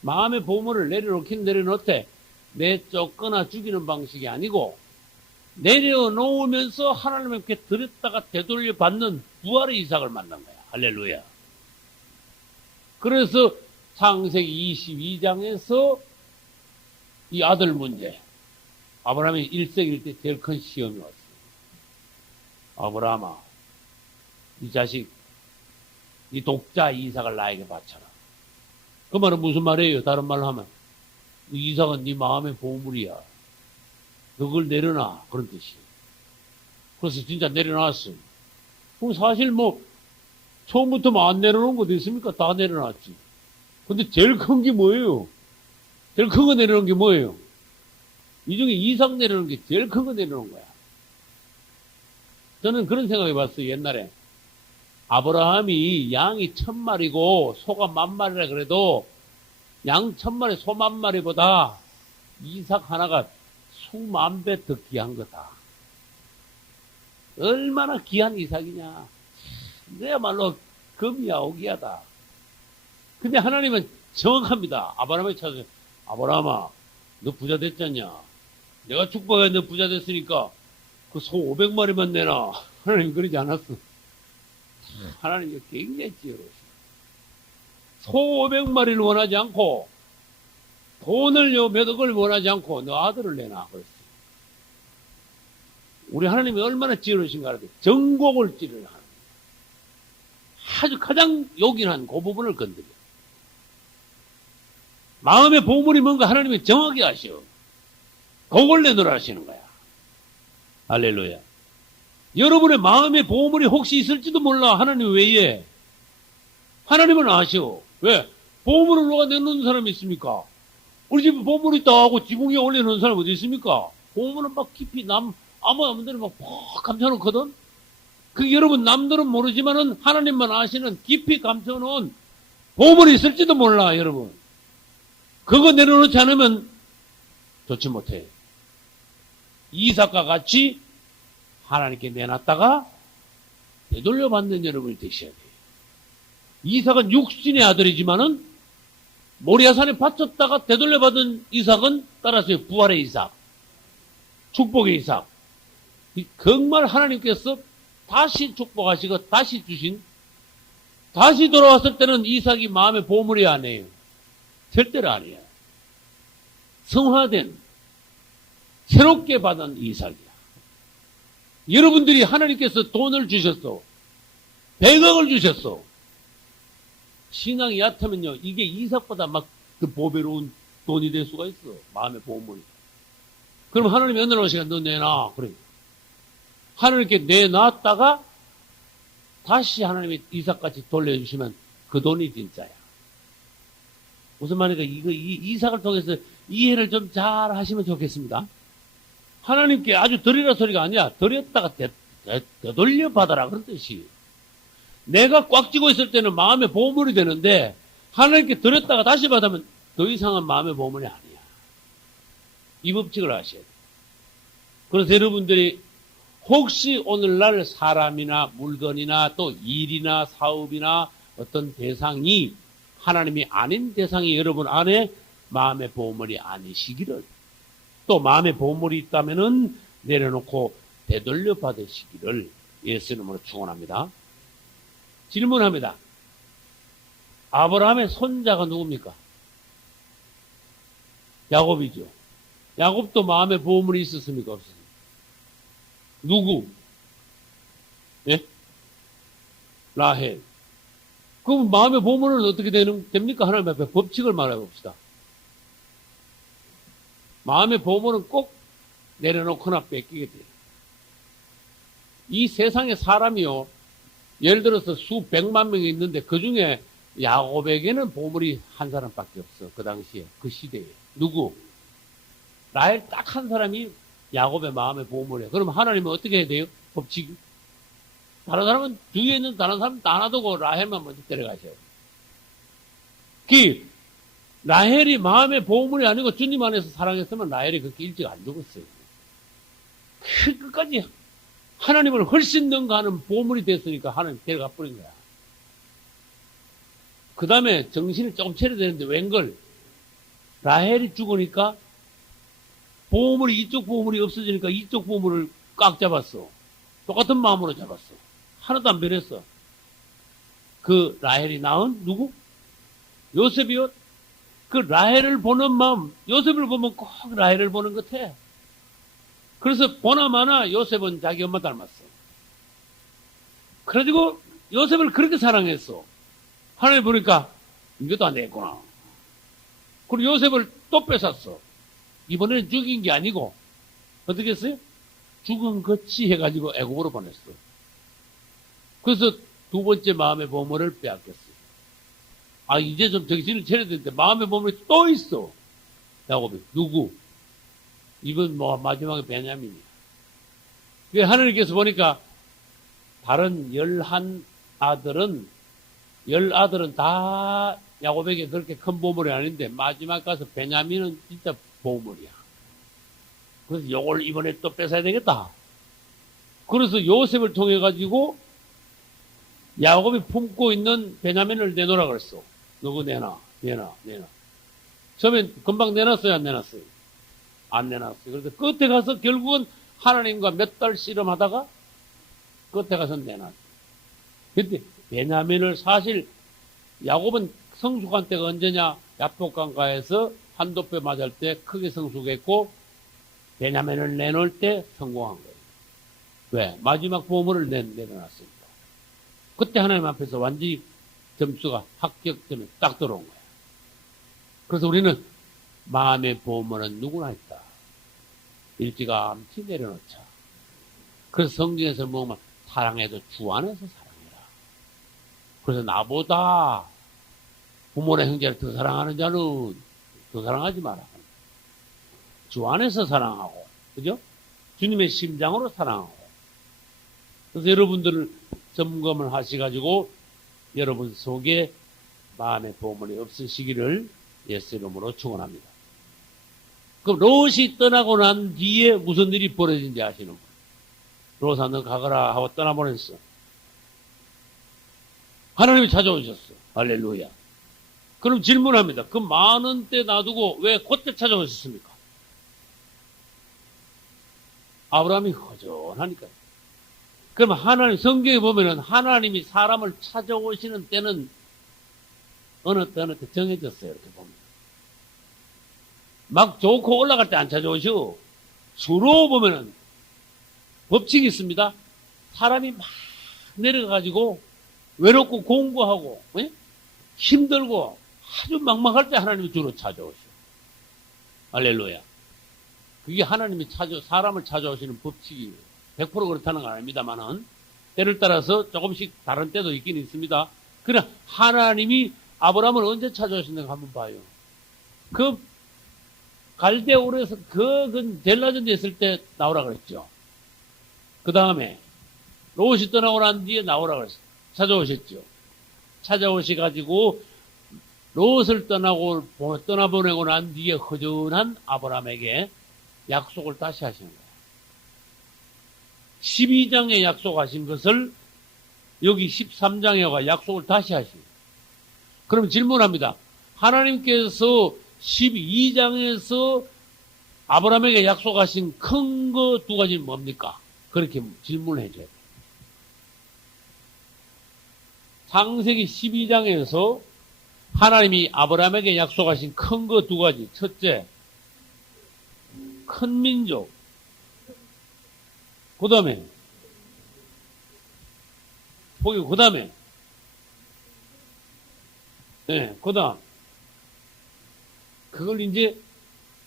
마음의 보물을 내려놓긴 내려놓되 내쫓거나 죽이는 방식이 아니고 내려놓으면서 하나님께 들였다가 되돌려 받는 부활의 이삭을 만난 거야. 할렐루야. 그래서 창세기 22장에서 이 아들 문제, 아브라함이 일생일 때 제일 큰 시험이 왔어요. 아브라함아, 이 자식, 이 독자 이삭을 나에게 바쳐라. 그 말은 무슨 말이에요? 다른 말로 하면 이삭은 네 마음의 보물이야. 그걸 내려놔. 그런 뜻이에요. 그래서 진짜 내려놨어. 그럼 사실 뭐 처음부터 안 내려놓은 거 됐습니까? 다 내려놨지. 근데 제일 큰 게 뭐예요? 제일 큰 거 내려놓은 게 뭐예요? 이 중에 이삭 내려놓은 게 제일 큰 거 내려놓은 거야. 저는 그런 생각해 봤어요. 옛날에 아브라함이 양이 1000마리고 소가 10,000마리라 그래도 양 1000마리, 소 10,000마리보다 이삭 하나가 수만 배 더 귀한 거다. 얼마나 귀한 이삭이냐. 그야말로 금이야, 오기야다. 근데 하나님은 정확합니다. 아브라함을 찾아서, 아브라함아, 너 부자 됐잖냐? 내가 축복해 너 부자 됐으니까 그 소 500마리만 내놔. 하나님 그러지 않았어. 하나님이 굉장히 지혜로우시다. 소 500마리를 원하지 않고 돈을 몇 억을 원하지 않고 너 아들을 내놔. 그랬어요. 우리 하나님이 얼마나 지혜로우신가 알아요. 정곡을 찌르는 하나님. 아주 가장 요긴한 그 부분을 건드려. 마음의 보물이 뭔가 하나님이 정확히 아셔. 그걸 내놓으라 하시는 거야. 할렐루야. 여러분의 마음의 보물이 혹시 있을지도 몰라. 하나님 외에. 하나님은 아셔. 왜? 보물을 누가 내놓는 사람이 있습니까? 우리 집에 보물 있다 하고 지붕 위에 올려놓은 사람 어디 있습니까? 보물은 막 깊이 아무데나 막 감춰놓거든? 그 여러분 남들은 모르지만은 하나님만 아시는 깊이 감춰놓은 보물이 있을지도 몰라, 여러분. 그거 내려놓지 않으면 좋지 못해. 이삭과 같이 하나님께 내놨다가 되돌려받는 여러분이 되셔야 돼요. 이삭은 육신의 아들이지만은 모리아산에 바쳤다가 되돌려받은 이삭은 따라서 부활의 이삭, 축복의 이삭. 정말 하나님께서 다시 축복하시고 다시 주신, 다시 돌아왔을 때는 이삭이 마음의 보물이 아니에요. 절대로 아니에요. 성화된 새롭게 받은 이삭이야. 여러분들이 하나님께서 돈을 주셨어. 100억을 주셨어. 신앙이 얕으면요, 이게 이삭보다 막 그 보배로운 돈이 될 수가 있어. 마음의 보물이. 그럼 하나님이 어느 날 시간 너 내놔. 그래. 하나님께 내놨다가 다시 하나님이 이삭같이 돌려주시면 그 돈이 진짜야. 무슨 말이니까 이삭을 통해서 이해를 좀 잘 하시면 좋겠습니다. 하나님께 아주 드리라 소리가 아니야. 드렸다가 되돌려 받아라 그런 뜻이. 내가 꽉 쥐고 있을 때는 마음의 보물이 되는데 하나님께 드렸다가 다시 받으면 더 이상은 마음의 보물이 아니야. 이 법칙을 아셔야 돼. 그래서 여러분들이 혹시 오늘날 사람이나 물건이나 또 일이나 사업이나 어떤 대상이 하나님이 아닌 대상이 여러분 안에 마음의 보물이 아니시기를, 또 마음의 보물이 있다면은 내려놓고 되돌려 받으시기를 예수 이름으로 축원합니다. 질문합니다. 아브라함의 손자가 누굽니까? 야곱이죠. 야곱도 마음의 보물이 있었습니까? 없었습니까? 누구? 예? 라헬. 그럼 마음의 보물은 어떻게 됩니까? 하나님 앞에 법칙을 말해 봅시다. 마음의 보물은 꼭 내려놓거나 뺏기게 돼요. 이 세상에 사람이요, 예를 들어서 수백만 명이 있는데 그 중에 야곱에게는 보물이 한 사람밖에 없어. 그 당시에, 그 시대에. 누구? 라헬 딱 한 사람이 야곱의 마음의 보물이에요. 그럼 하나님은 어떻게 해야 돼요? 법칙이. 다른 사람은, 주위에 있는 다른 사람 다 놔두고 라헬만 먼저 데려가셔야 돼요. 라헬이 마음의 보물이 아니고 주님 안에서 사랑했으면 라헬이 그렇게 일찍 안 죽었어요. 끝까지 하나님을 훨씬 능가하는 보물이 됐으니까 하나님 데려가 버린 거야. 그 다음에 정신을 조금 차려야 되는데 웬걸? 라헬이 죽으니까 이쪽 보물이 없어지니까 이쪽 보물을 꽉 잡았어. 똑같은 마음으로 잡았어. 하나도 안 변했어. 그 라헬이 낳은 누구? 요셉이요. 그 라헬을 보는 마음, 요셉을 보면 꼭 라헬을 보는 것 같아. 그래서 보나마나 요셉은 자기 엄마 닮았어. 그래가지고 요셉을 그렇게 사랑했어. 하나님 보니까 이것도 안 되겠구나. 그리고 요셉을 또 뺏었어. 이번에는 죽인 게 아니고 어떻게 했어요? 죽은 것이 해가지고 애국으로 보냈어. 그래서 두 번째 마음의 보물을 빼앗겼어. 이제 좀 정신을 차려야 되는데 마음의 보물이 또 있어. 야곱이. 누구? 이번 마지막에 베냐민이야. 하나님께서 보니까 다른 11아들은 다 야곱에게 그렇게 큰 보물이 아닌데 마지막 가서 베냐민은 진짜 보물이야. 그래서 이걸 이번에 또 뺏어야 되겠다. 그래서 요셉을 통해 가지고 야곱이 품고 있는 베냐민을 내놓으라 그랬어. 누구 내놔. 처음엔 금방 내놨어요, 안 내놨어요? 안 내놨어요. 그래서 끝에 가서 결국은 하나님과 몇 달 씨름하다가 끝에 가서 내놨어요. 근데 베냐민을 사실 야곱은 성숙한 때가 언제냐? 야복강가에서 한도뼈 맞을 때 크게 성숙했고 베냐민을 내놓을 때 성공한 거예요. 왜? 마지막 보물을 내려놨으니까. 그때 하나님 앞에서 완전히 점수가 합격점에 딱 들어온 거야. 그래서 우리는 마음의 보물은 누구나 있다. 일찌감치 내려놓자. 그래서 성경에서 보면 사랑해도 주 안에서 사랑해라. 그래서 나보다 부모나 형제를 더 사랑하는 자는 더 사랑하지 마라. 주 안에서 사랑하고, 그죠? 주님의 심장으로 사랑하고. 그래서 여러분들을 점검을 하셔가지고 여러분 속에 마음의 보물이 없으시기를 예수 이름으로 축원합니다. 그럼 롯이 떠나고 난 뒤에 무슨 일이 벌어진지 아시는 분? 롯아 너 가거라 하고 떠나보냈어. 하나님이 찾아오셨어. 할렐루야. 그럼 질문합니다. 그 많은 때 놔두고 왜 그때 찾아오셨습니까? 아브라함이 허전하니까요. 그럼 하나님, 성경에 보면은 하나님이 사람을 찾아오시는 때는 어느 때 정해졌어요. 이렇게 보면. 막 좋고 올라갈 때 안 찾아오시고, 주로 보면은 법칙이 있습니다. 사람이 막 내려가가지고 외롭고 공부하고, 힘들고 아주 막막할 때 하나님이 주로 찾아오셔. 할렐루야. 그게 하나님이 사람을 찾아오시는 법칙이에요. 100% 그렇다는 건 아닙니다만은, 때를 따라서 조금씩 다른 때도 있긴 있습니다. 그러나 하나님이 아브라함을 언제 찾아오셨는가 한번 봐요. 그 갈대오르에서 그 델라전에 있을 때 나오라 그랬죠. 그 다음에 롯이 떠나고 난 뒤에 나오라 그랬어요. 찾아오셨죠. 찾아오셔가지고 롯을 떠나보내고 난 뒤에 허전한 아브라함에게 약속을 다시 하시는 거예요. 12장에 약속하신 것을 여기 13장에 와 약속을 다시 하시는 거예요. 그럼 질문합니다. 하나님께서 12장에서 아브라함에게 약속하신 큰 거 두 가지는 뭡니까? 그렇게 질문을 해줘야 돼요. 창세기 12장에서 하나님이 아브라함에게 약속하신 큰 거 두 가지. 첫째, 큰 민족. 그 다음에, 그 다음에, 네, 그 다음. 그걸 이제,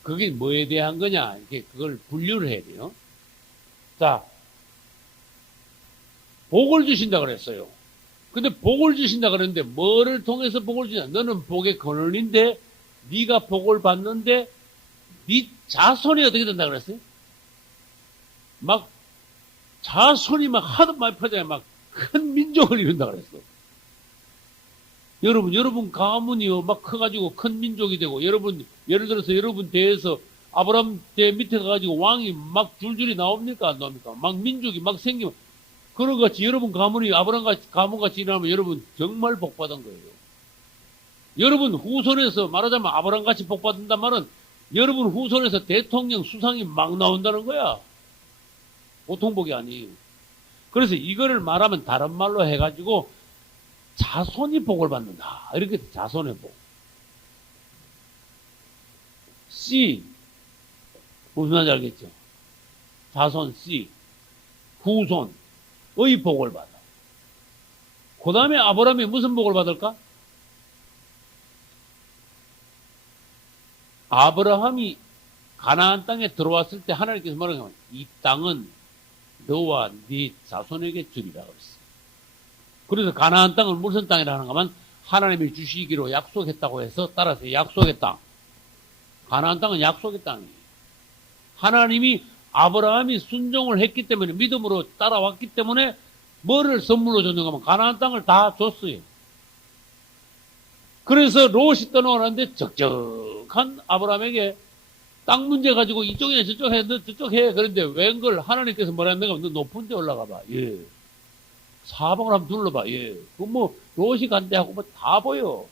그게 뭐에 대한 거냐. 이렇게 그걸 분류를 해야 돼요. 자, 복을 주신다 그랬어요. 근데 복을 주신다 그랬는데 뭐를 통해서 복을 주냐? 너는 복의 근원인데 네가 복을 받는데 네 자손이 어떻게 된다 그랬어요? 막 자손이 막 하도 많이 퍼져야 막 큰 민족을 이룬다 그랬어. 여러분 가문이요 막 커가지고 큰 민족이 되고 여러분 예를 들어서 여러분 대에서 아브라함 대 밑에 가가지고 왕이 막 줄줄이 나옵니까 안 나옵니까? 막 민족이 막 생기면 그런 것 같이 여러분 가문이 아브라함 가문같이 일어나면 여러분 정말 복받은 거예요. 여러분 후손에서 말하자면 아브라함 같이 복받는단 말은 여러분 후손에서 대통령 수상이 막 나온다는 거야. 보통 복이 아니에요. 그래서 이거를 말하면 다른 말로 해가지고 자손이 복을 받는다. 이렇게 자손의 복. C 무슨 말인지 알겠죠? 자손 C 후손의 복을 받아. 그 다음에 아브라함이 무슨 복을 받을까? 아브라함이 가나안 땅에 들어왔을 때 하나님께서 뭐라고 하면 이 땅은 너와 네 자손에게 주리라 그랬어요. 그래서 가나안 땅을 무슨 땅이라 하는가 하면 하나님이 주시기로 약속했다고 해서 따라서 약속의 땅. 가나안 땅은 약속의 땅이에요. 하나님이 아브라함이 순종을 했기 때문에 믿음으로 따라왔기 때문에 뭐를 선물로 줬는가 하면 가나안 땅을 다 줬어요. 그래서 롯이 떠나오는데 적적한 아브라함에게 땅 문제 가지고 이쪽에 저쪽 해, 너 저쪽 해. 그런데 웬걸 하나님께서 뭐라 했는가 하면 너 높은 데 올라가 봐. 예. 사방을 한번 둘러봐. 예. 그 뭐 롯이 간대 하고 뭐 다 보여.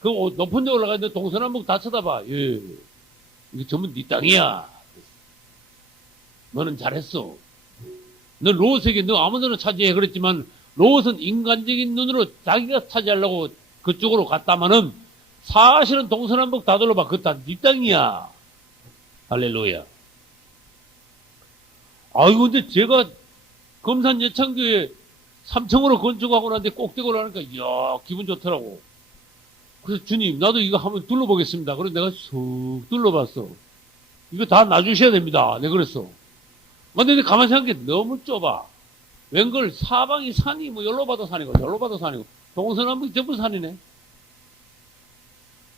그 높은 데 올라가는데 동서남북 다 쳐다봐. 예. 이게 전부 네 땅이야. 너는 잘했어. 너 롯에게 너 아무데나 차지해 그랬지만 롯은 인간적인 눈으로 자기가 차지하려고 그쪽으로 갔다마는 사실은 동서남북 다 둘러봐. 그거 다 네 땅이야. 할렐루야. 아이고 근데 제가 금산 예창교회 3층으로 건축하고 나는데 꼭대기로 올라가니까 이야 기분 좋더라고. 그래서 주님 나도 이거 한번 둘러보겠습니다. 그래서 내가 쑥 둘러봤어. 이거 다 놔주셔야 됩니다. 내가 그랬어. 근데 가만히 생각해 너무 좁아. 웬걸 사방이 산이 뭐 여기로 봐도 산이고 저기로 봐도 산이고 동서남북이 전부 산이네.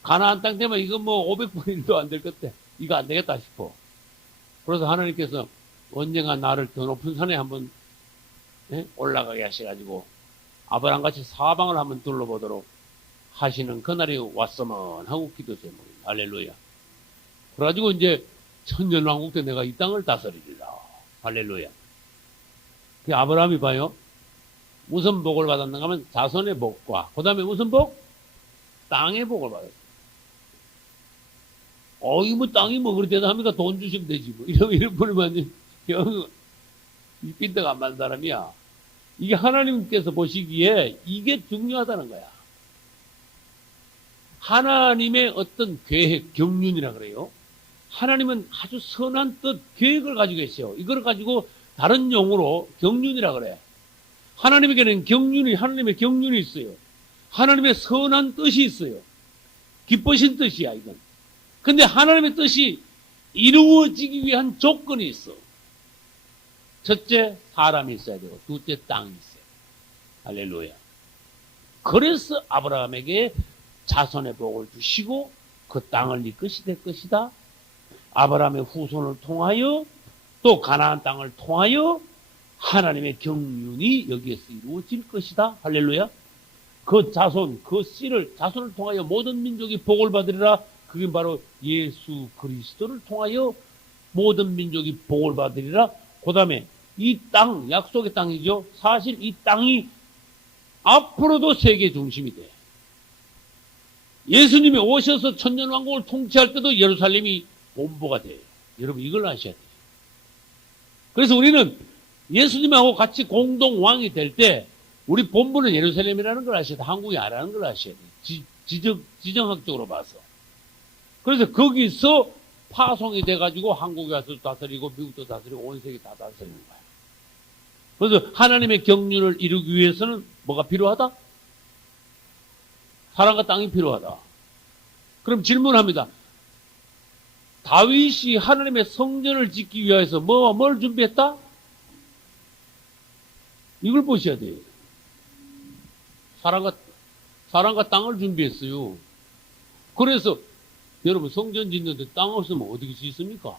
가나안 땅 되면 이거 뭐 500번 1도 안 될 것 같아. 이거 안 되겠다 싶어. 그래서 하나님께서 언젠가 나를 더 높은 산에 한번 올라가게 하셔가지고 아브라함 같이 사방을 한번 둘러보도록 하시는 그날이 왔으면 하고 기도 제목입니다. 할렐루야. 그래가지고 이제 천년왕국 때 내가 이 땅을 다스리리라. 할렐루야. 그 아브라함이 봐요. 무슨 복을 받았는가 하면 자손의 복과 그 다음에 무슨 복? 땅의 복을 받았어요. 이 뭐 땅이 뭐 그렇게 대단합니까? 돈 주시면 되지 뭐. 이런 분이 완전 이 빈대가 안 맞는 사람이야. 이게 하나님께서 보시기에 이게 중요하다는 거야. 하나님의 어떤 계획, 경륜이라 그래요. 하나님은 아주 선한 뜻, 계획을 가지고 계세요. 이걸 가지고 다른 용어로 경륜이라 그래. 하나님에게는 하나님의 경륜이 있어요. 하나님의 선한 뜻이 있어요. 기쁘신 뜻이야, 이건. 근데 하나님의 뜻이 이루어지기 위한 조건이 있어. 첫째, 사람이 있어야 되고 둘째 땅이 있어요. 할렐루야. 그래서 아브라함에게 자손의 복을 주시고 그 땅을 네 것이 될 것이다. 아브라함의 후손을 통하여 또 가나안 땅을 통하여 하나님의 경륜이 여기에서 이루어질 것이다. 할렐루야. 그 자손, 그 씨를 자손을 통하여 모든 민족이 복을 받으리라. 그게 바로 예수 그리스도를 통하여 모든 민족이 복을 받으리라. 그 다음에 이 땅, 약속의 땅이죠. 사실 이 땅이 앞으로도 세계 중심이 돼. 예수님이 오셔서 천년왕국을 통치할 때도 예루살렘이 본보가 돼요. 여러분 이걸 아셔야 돼요. 그래서 우리는 예수님하고 같이 공동 왕이 될 때 우리 본부는 예루살렘이라는 걸 아셔야 돼. 한국이 아니라는 걸 아셔야 돼. 지정학적으로 봐서. 그래서 거기서 파송이 돼가지고 한국에 와서 다스리고 미국도 다스리고 온 세계 다 다스리는 거야. 그래서 하나님의 경륜을 이루기 위해서는 뭐가 필요하다? 사랑과 땅이 필요하다. 그럼 질문합니다. 다윗이 하나님의 성전을 짓기 위해서 뭘 준비했다? 이걸 보셔야 돼요. 사랑과 땅을 준비했어요. 그래서 여러분 성전 짓는데 땅 없으면 어떻게 짓습니까?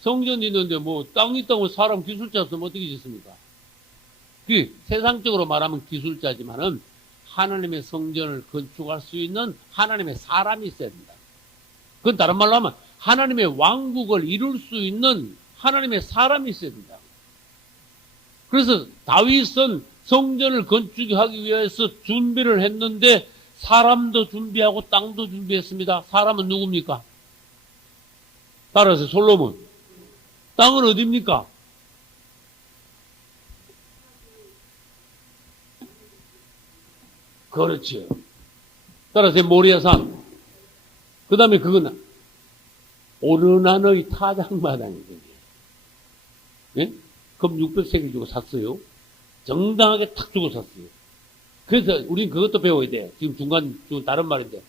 성전 짓는데 뭐 땅 있다고 사람 기술자 없으면 어떻게 짓습니까? 그 세상적으로 말하면 기술자지만은 하나님의 성전을 건축할 수 있는 하나님의 사람이 있어야 된다. 그건 다른 말로 하면 하나님의 왕국을 이룰 수 있는 하나님의 사람이 있어야 된다. 그래서 다윗은 성전을 건축하기 위해서 준비를 했는데 사람도 준비하고 땅도 준비했습니다. 사람은 누굽니까? 따라서 솔로몬. 땅은 어디입니까? 그렇죠. 따라서 모리아산. 그 다음에 그건 오르난의 타작마당이거든요. 예? 그럼 600세겔 주고 샀어요. 정당하게 탁 주고 샀어요. 그래서 우린 그것도 배워야 돼. 지금 다른 말인데.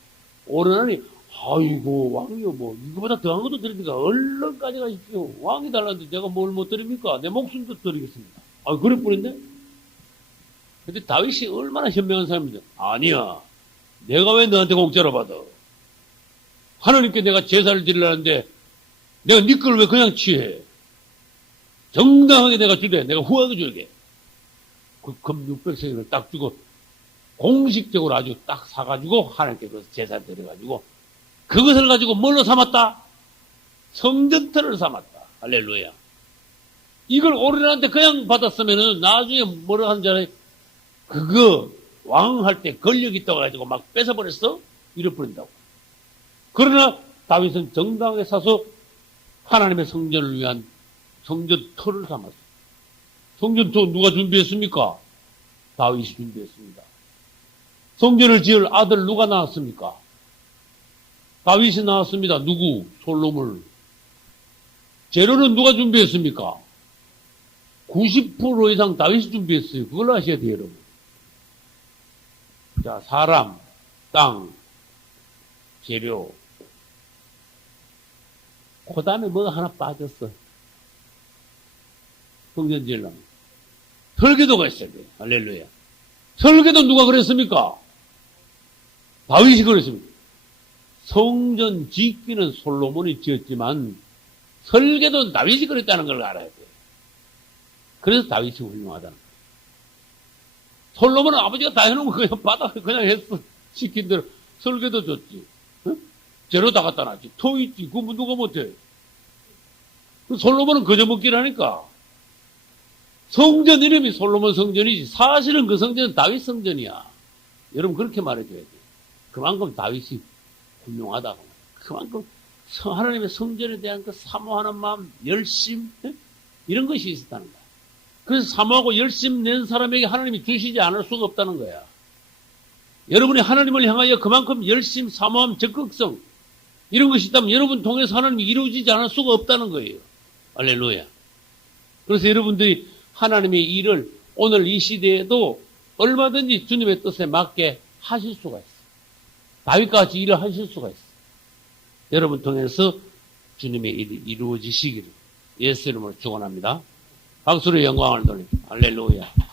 오르난이, 아이고, 왕이요, 뭐, 이거보다 더한 것도 드립니까? 얼른 가져가십시오. 왕이 달라는데 내가 뭘 못 드립니까? 내 목숨도 드리겠습니다. 아, 그럴 뻔했네? 근데 다윗이 얼마나 현명한 사람인데, 아니야. 내가 왜 너한테 공짜로 받아? 하나님께 내가 제사를 드리려는데, 내가 네 걸 왜 그냥 취해? 정당하게 내가 주래. 내가 후하게 줄게. 그 금 600세겔을 딱 주고, 공식적으로 아주 딱 사가지고, 하나님께 그 제사를 드려가지고, 그것을 가지고 뭘로 삼았다? 성전터를 삼았다. 할렐루야. 이걸 오르난한테 그냥 받았으면은, 나중에 뭐라 하는 줄 알아요? 그거 왕할 때 권력 있다고 해가지고 막 뺏어버렸어? 잃어버린다고. 그러나 다윗은 정당하게 사서 하나님의 성전을 위한 성전터를 삼았어요. 성전터 누가 준비했습니까? 다윗이 준비했습니다. 성전을 지을 아들 누가 낳았습니까? 다윗이 낳았습니다. 누구? 솔로몬을. 재료는 누가 준비했습니까? 90% 이상 다윗이 준비했어요. 그걸 아셔야 돼요, 여러분. 자, 사람, 땅, 재료. 그 다음에 뭐가 하나 빠졌어. 성전 지으려면. 설계도가 있어야 돼. 할렐루야. 설계도 누가 그랬습니까? 다윗이 그랬습니다. 성전 짓기는 솔로몬이 지었지만 설계도는 다윗이 그랬다는 걸 알아야 돼. 그래서 다윗이 훌륭하다는 거예요. 솔로몬은 아버지가 다 해놓은 거 그냥 바닥에 그냥 했어. 시킨 대로. 설계도 줬지. 응? 재료 다 갖다 놨지. 토 있지. 그거 누가 못해. 솔로몬은 거저먹기라니까. 성전 이름이 솔로몬 성전이지. 사실은 그 성전은 다윗 성전이야. 여러분 그렇게 말해줘야 돼. 그만큼 다윗이 훌륭하다고. 그만큼 하나님의 성전에 대한 그 사모하는 마음, 열심, 이런 것이 있었다는 거야. 그래서 사모하고 열심 낸 사람에게 하나님이 주시지 않을 수가 없다는 거야. 여러분이 하나님을 향하여 그만큼 열심, 사모함, 적극성, 이런 것이 있다면 여러분 통해서 하나님이 이루어지지 않을 수가 없다는 거예요. 할렐루야. 그래서 여러분들이 하나님의 일을 오늘 이 시대에도 얼마든지 주님의 뜻에 맞게 하실 수가 있어요. 다윗과 같이 일을 하실 수가 있어요. 여러분 통해서 주님의 일이 이루어지시기를 예수 이름으로 축원합니다. 박수로 영광을 돌립니다. 할렐루야.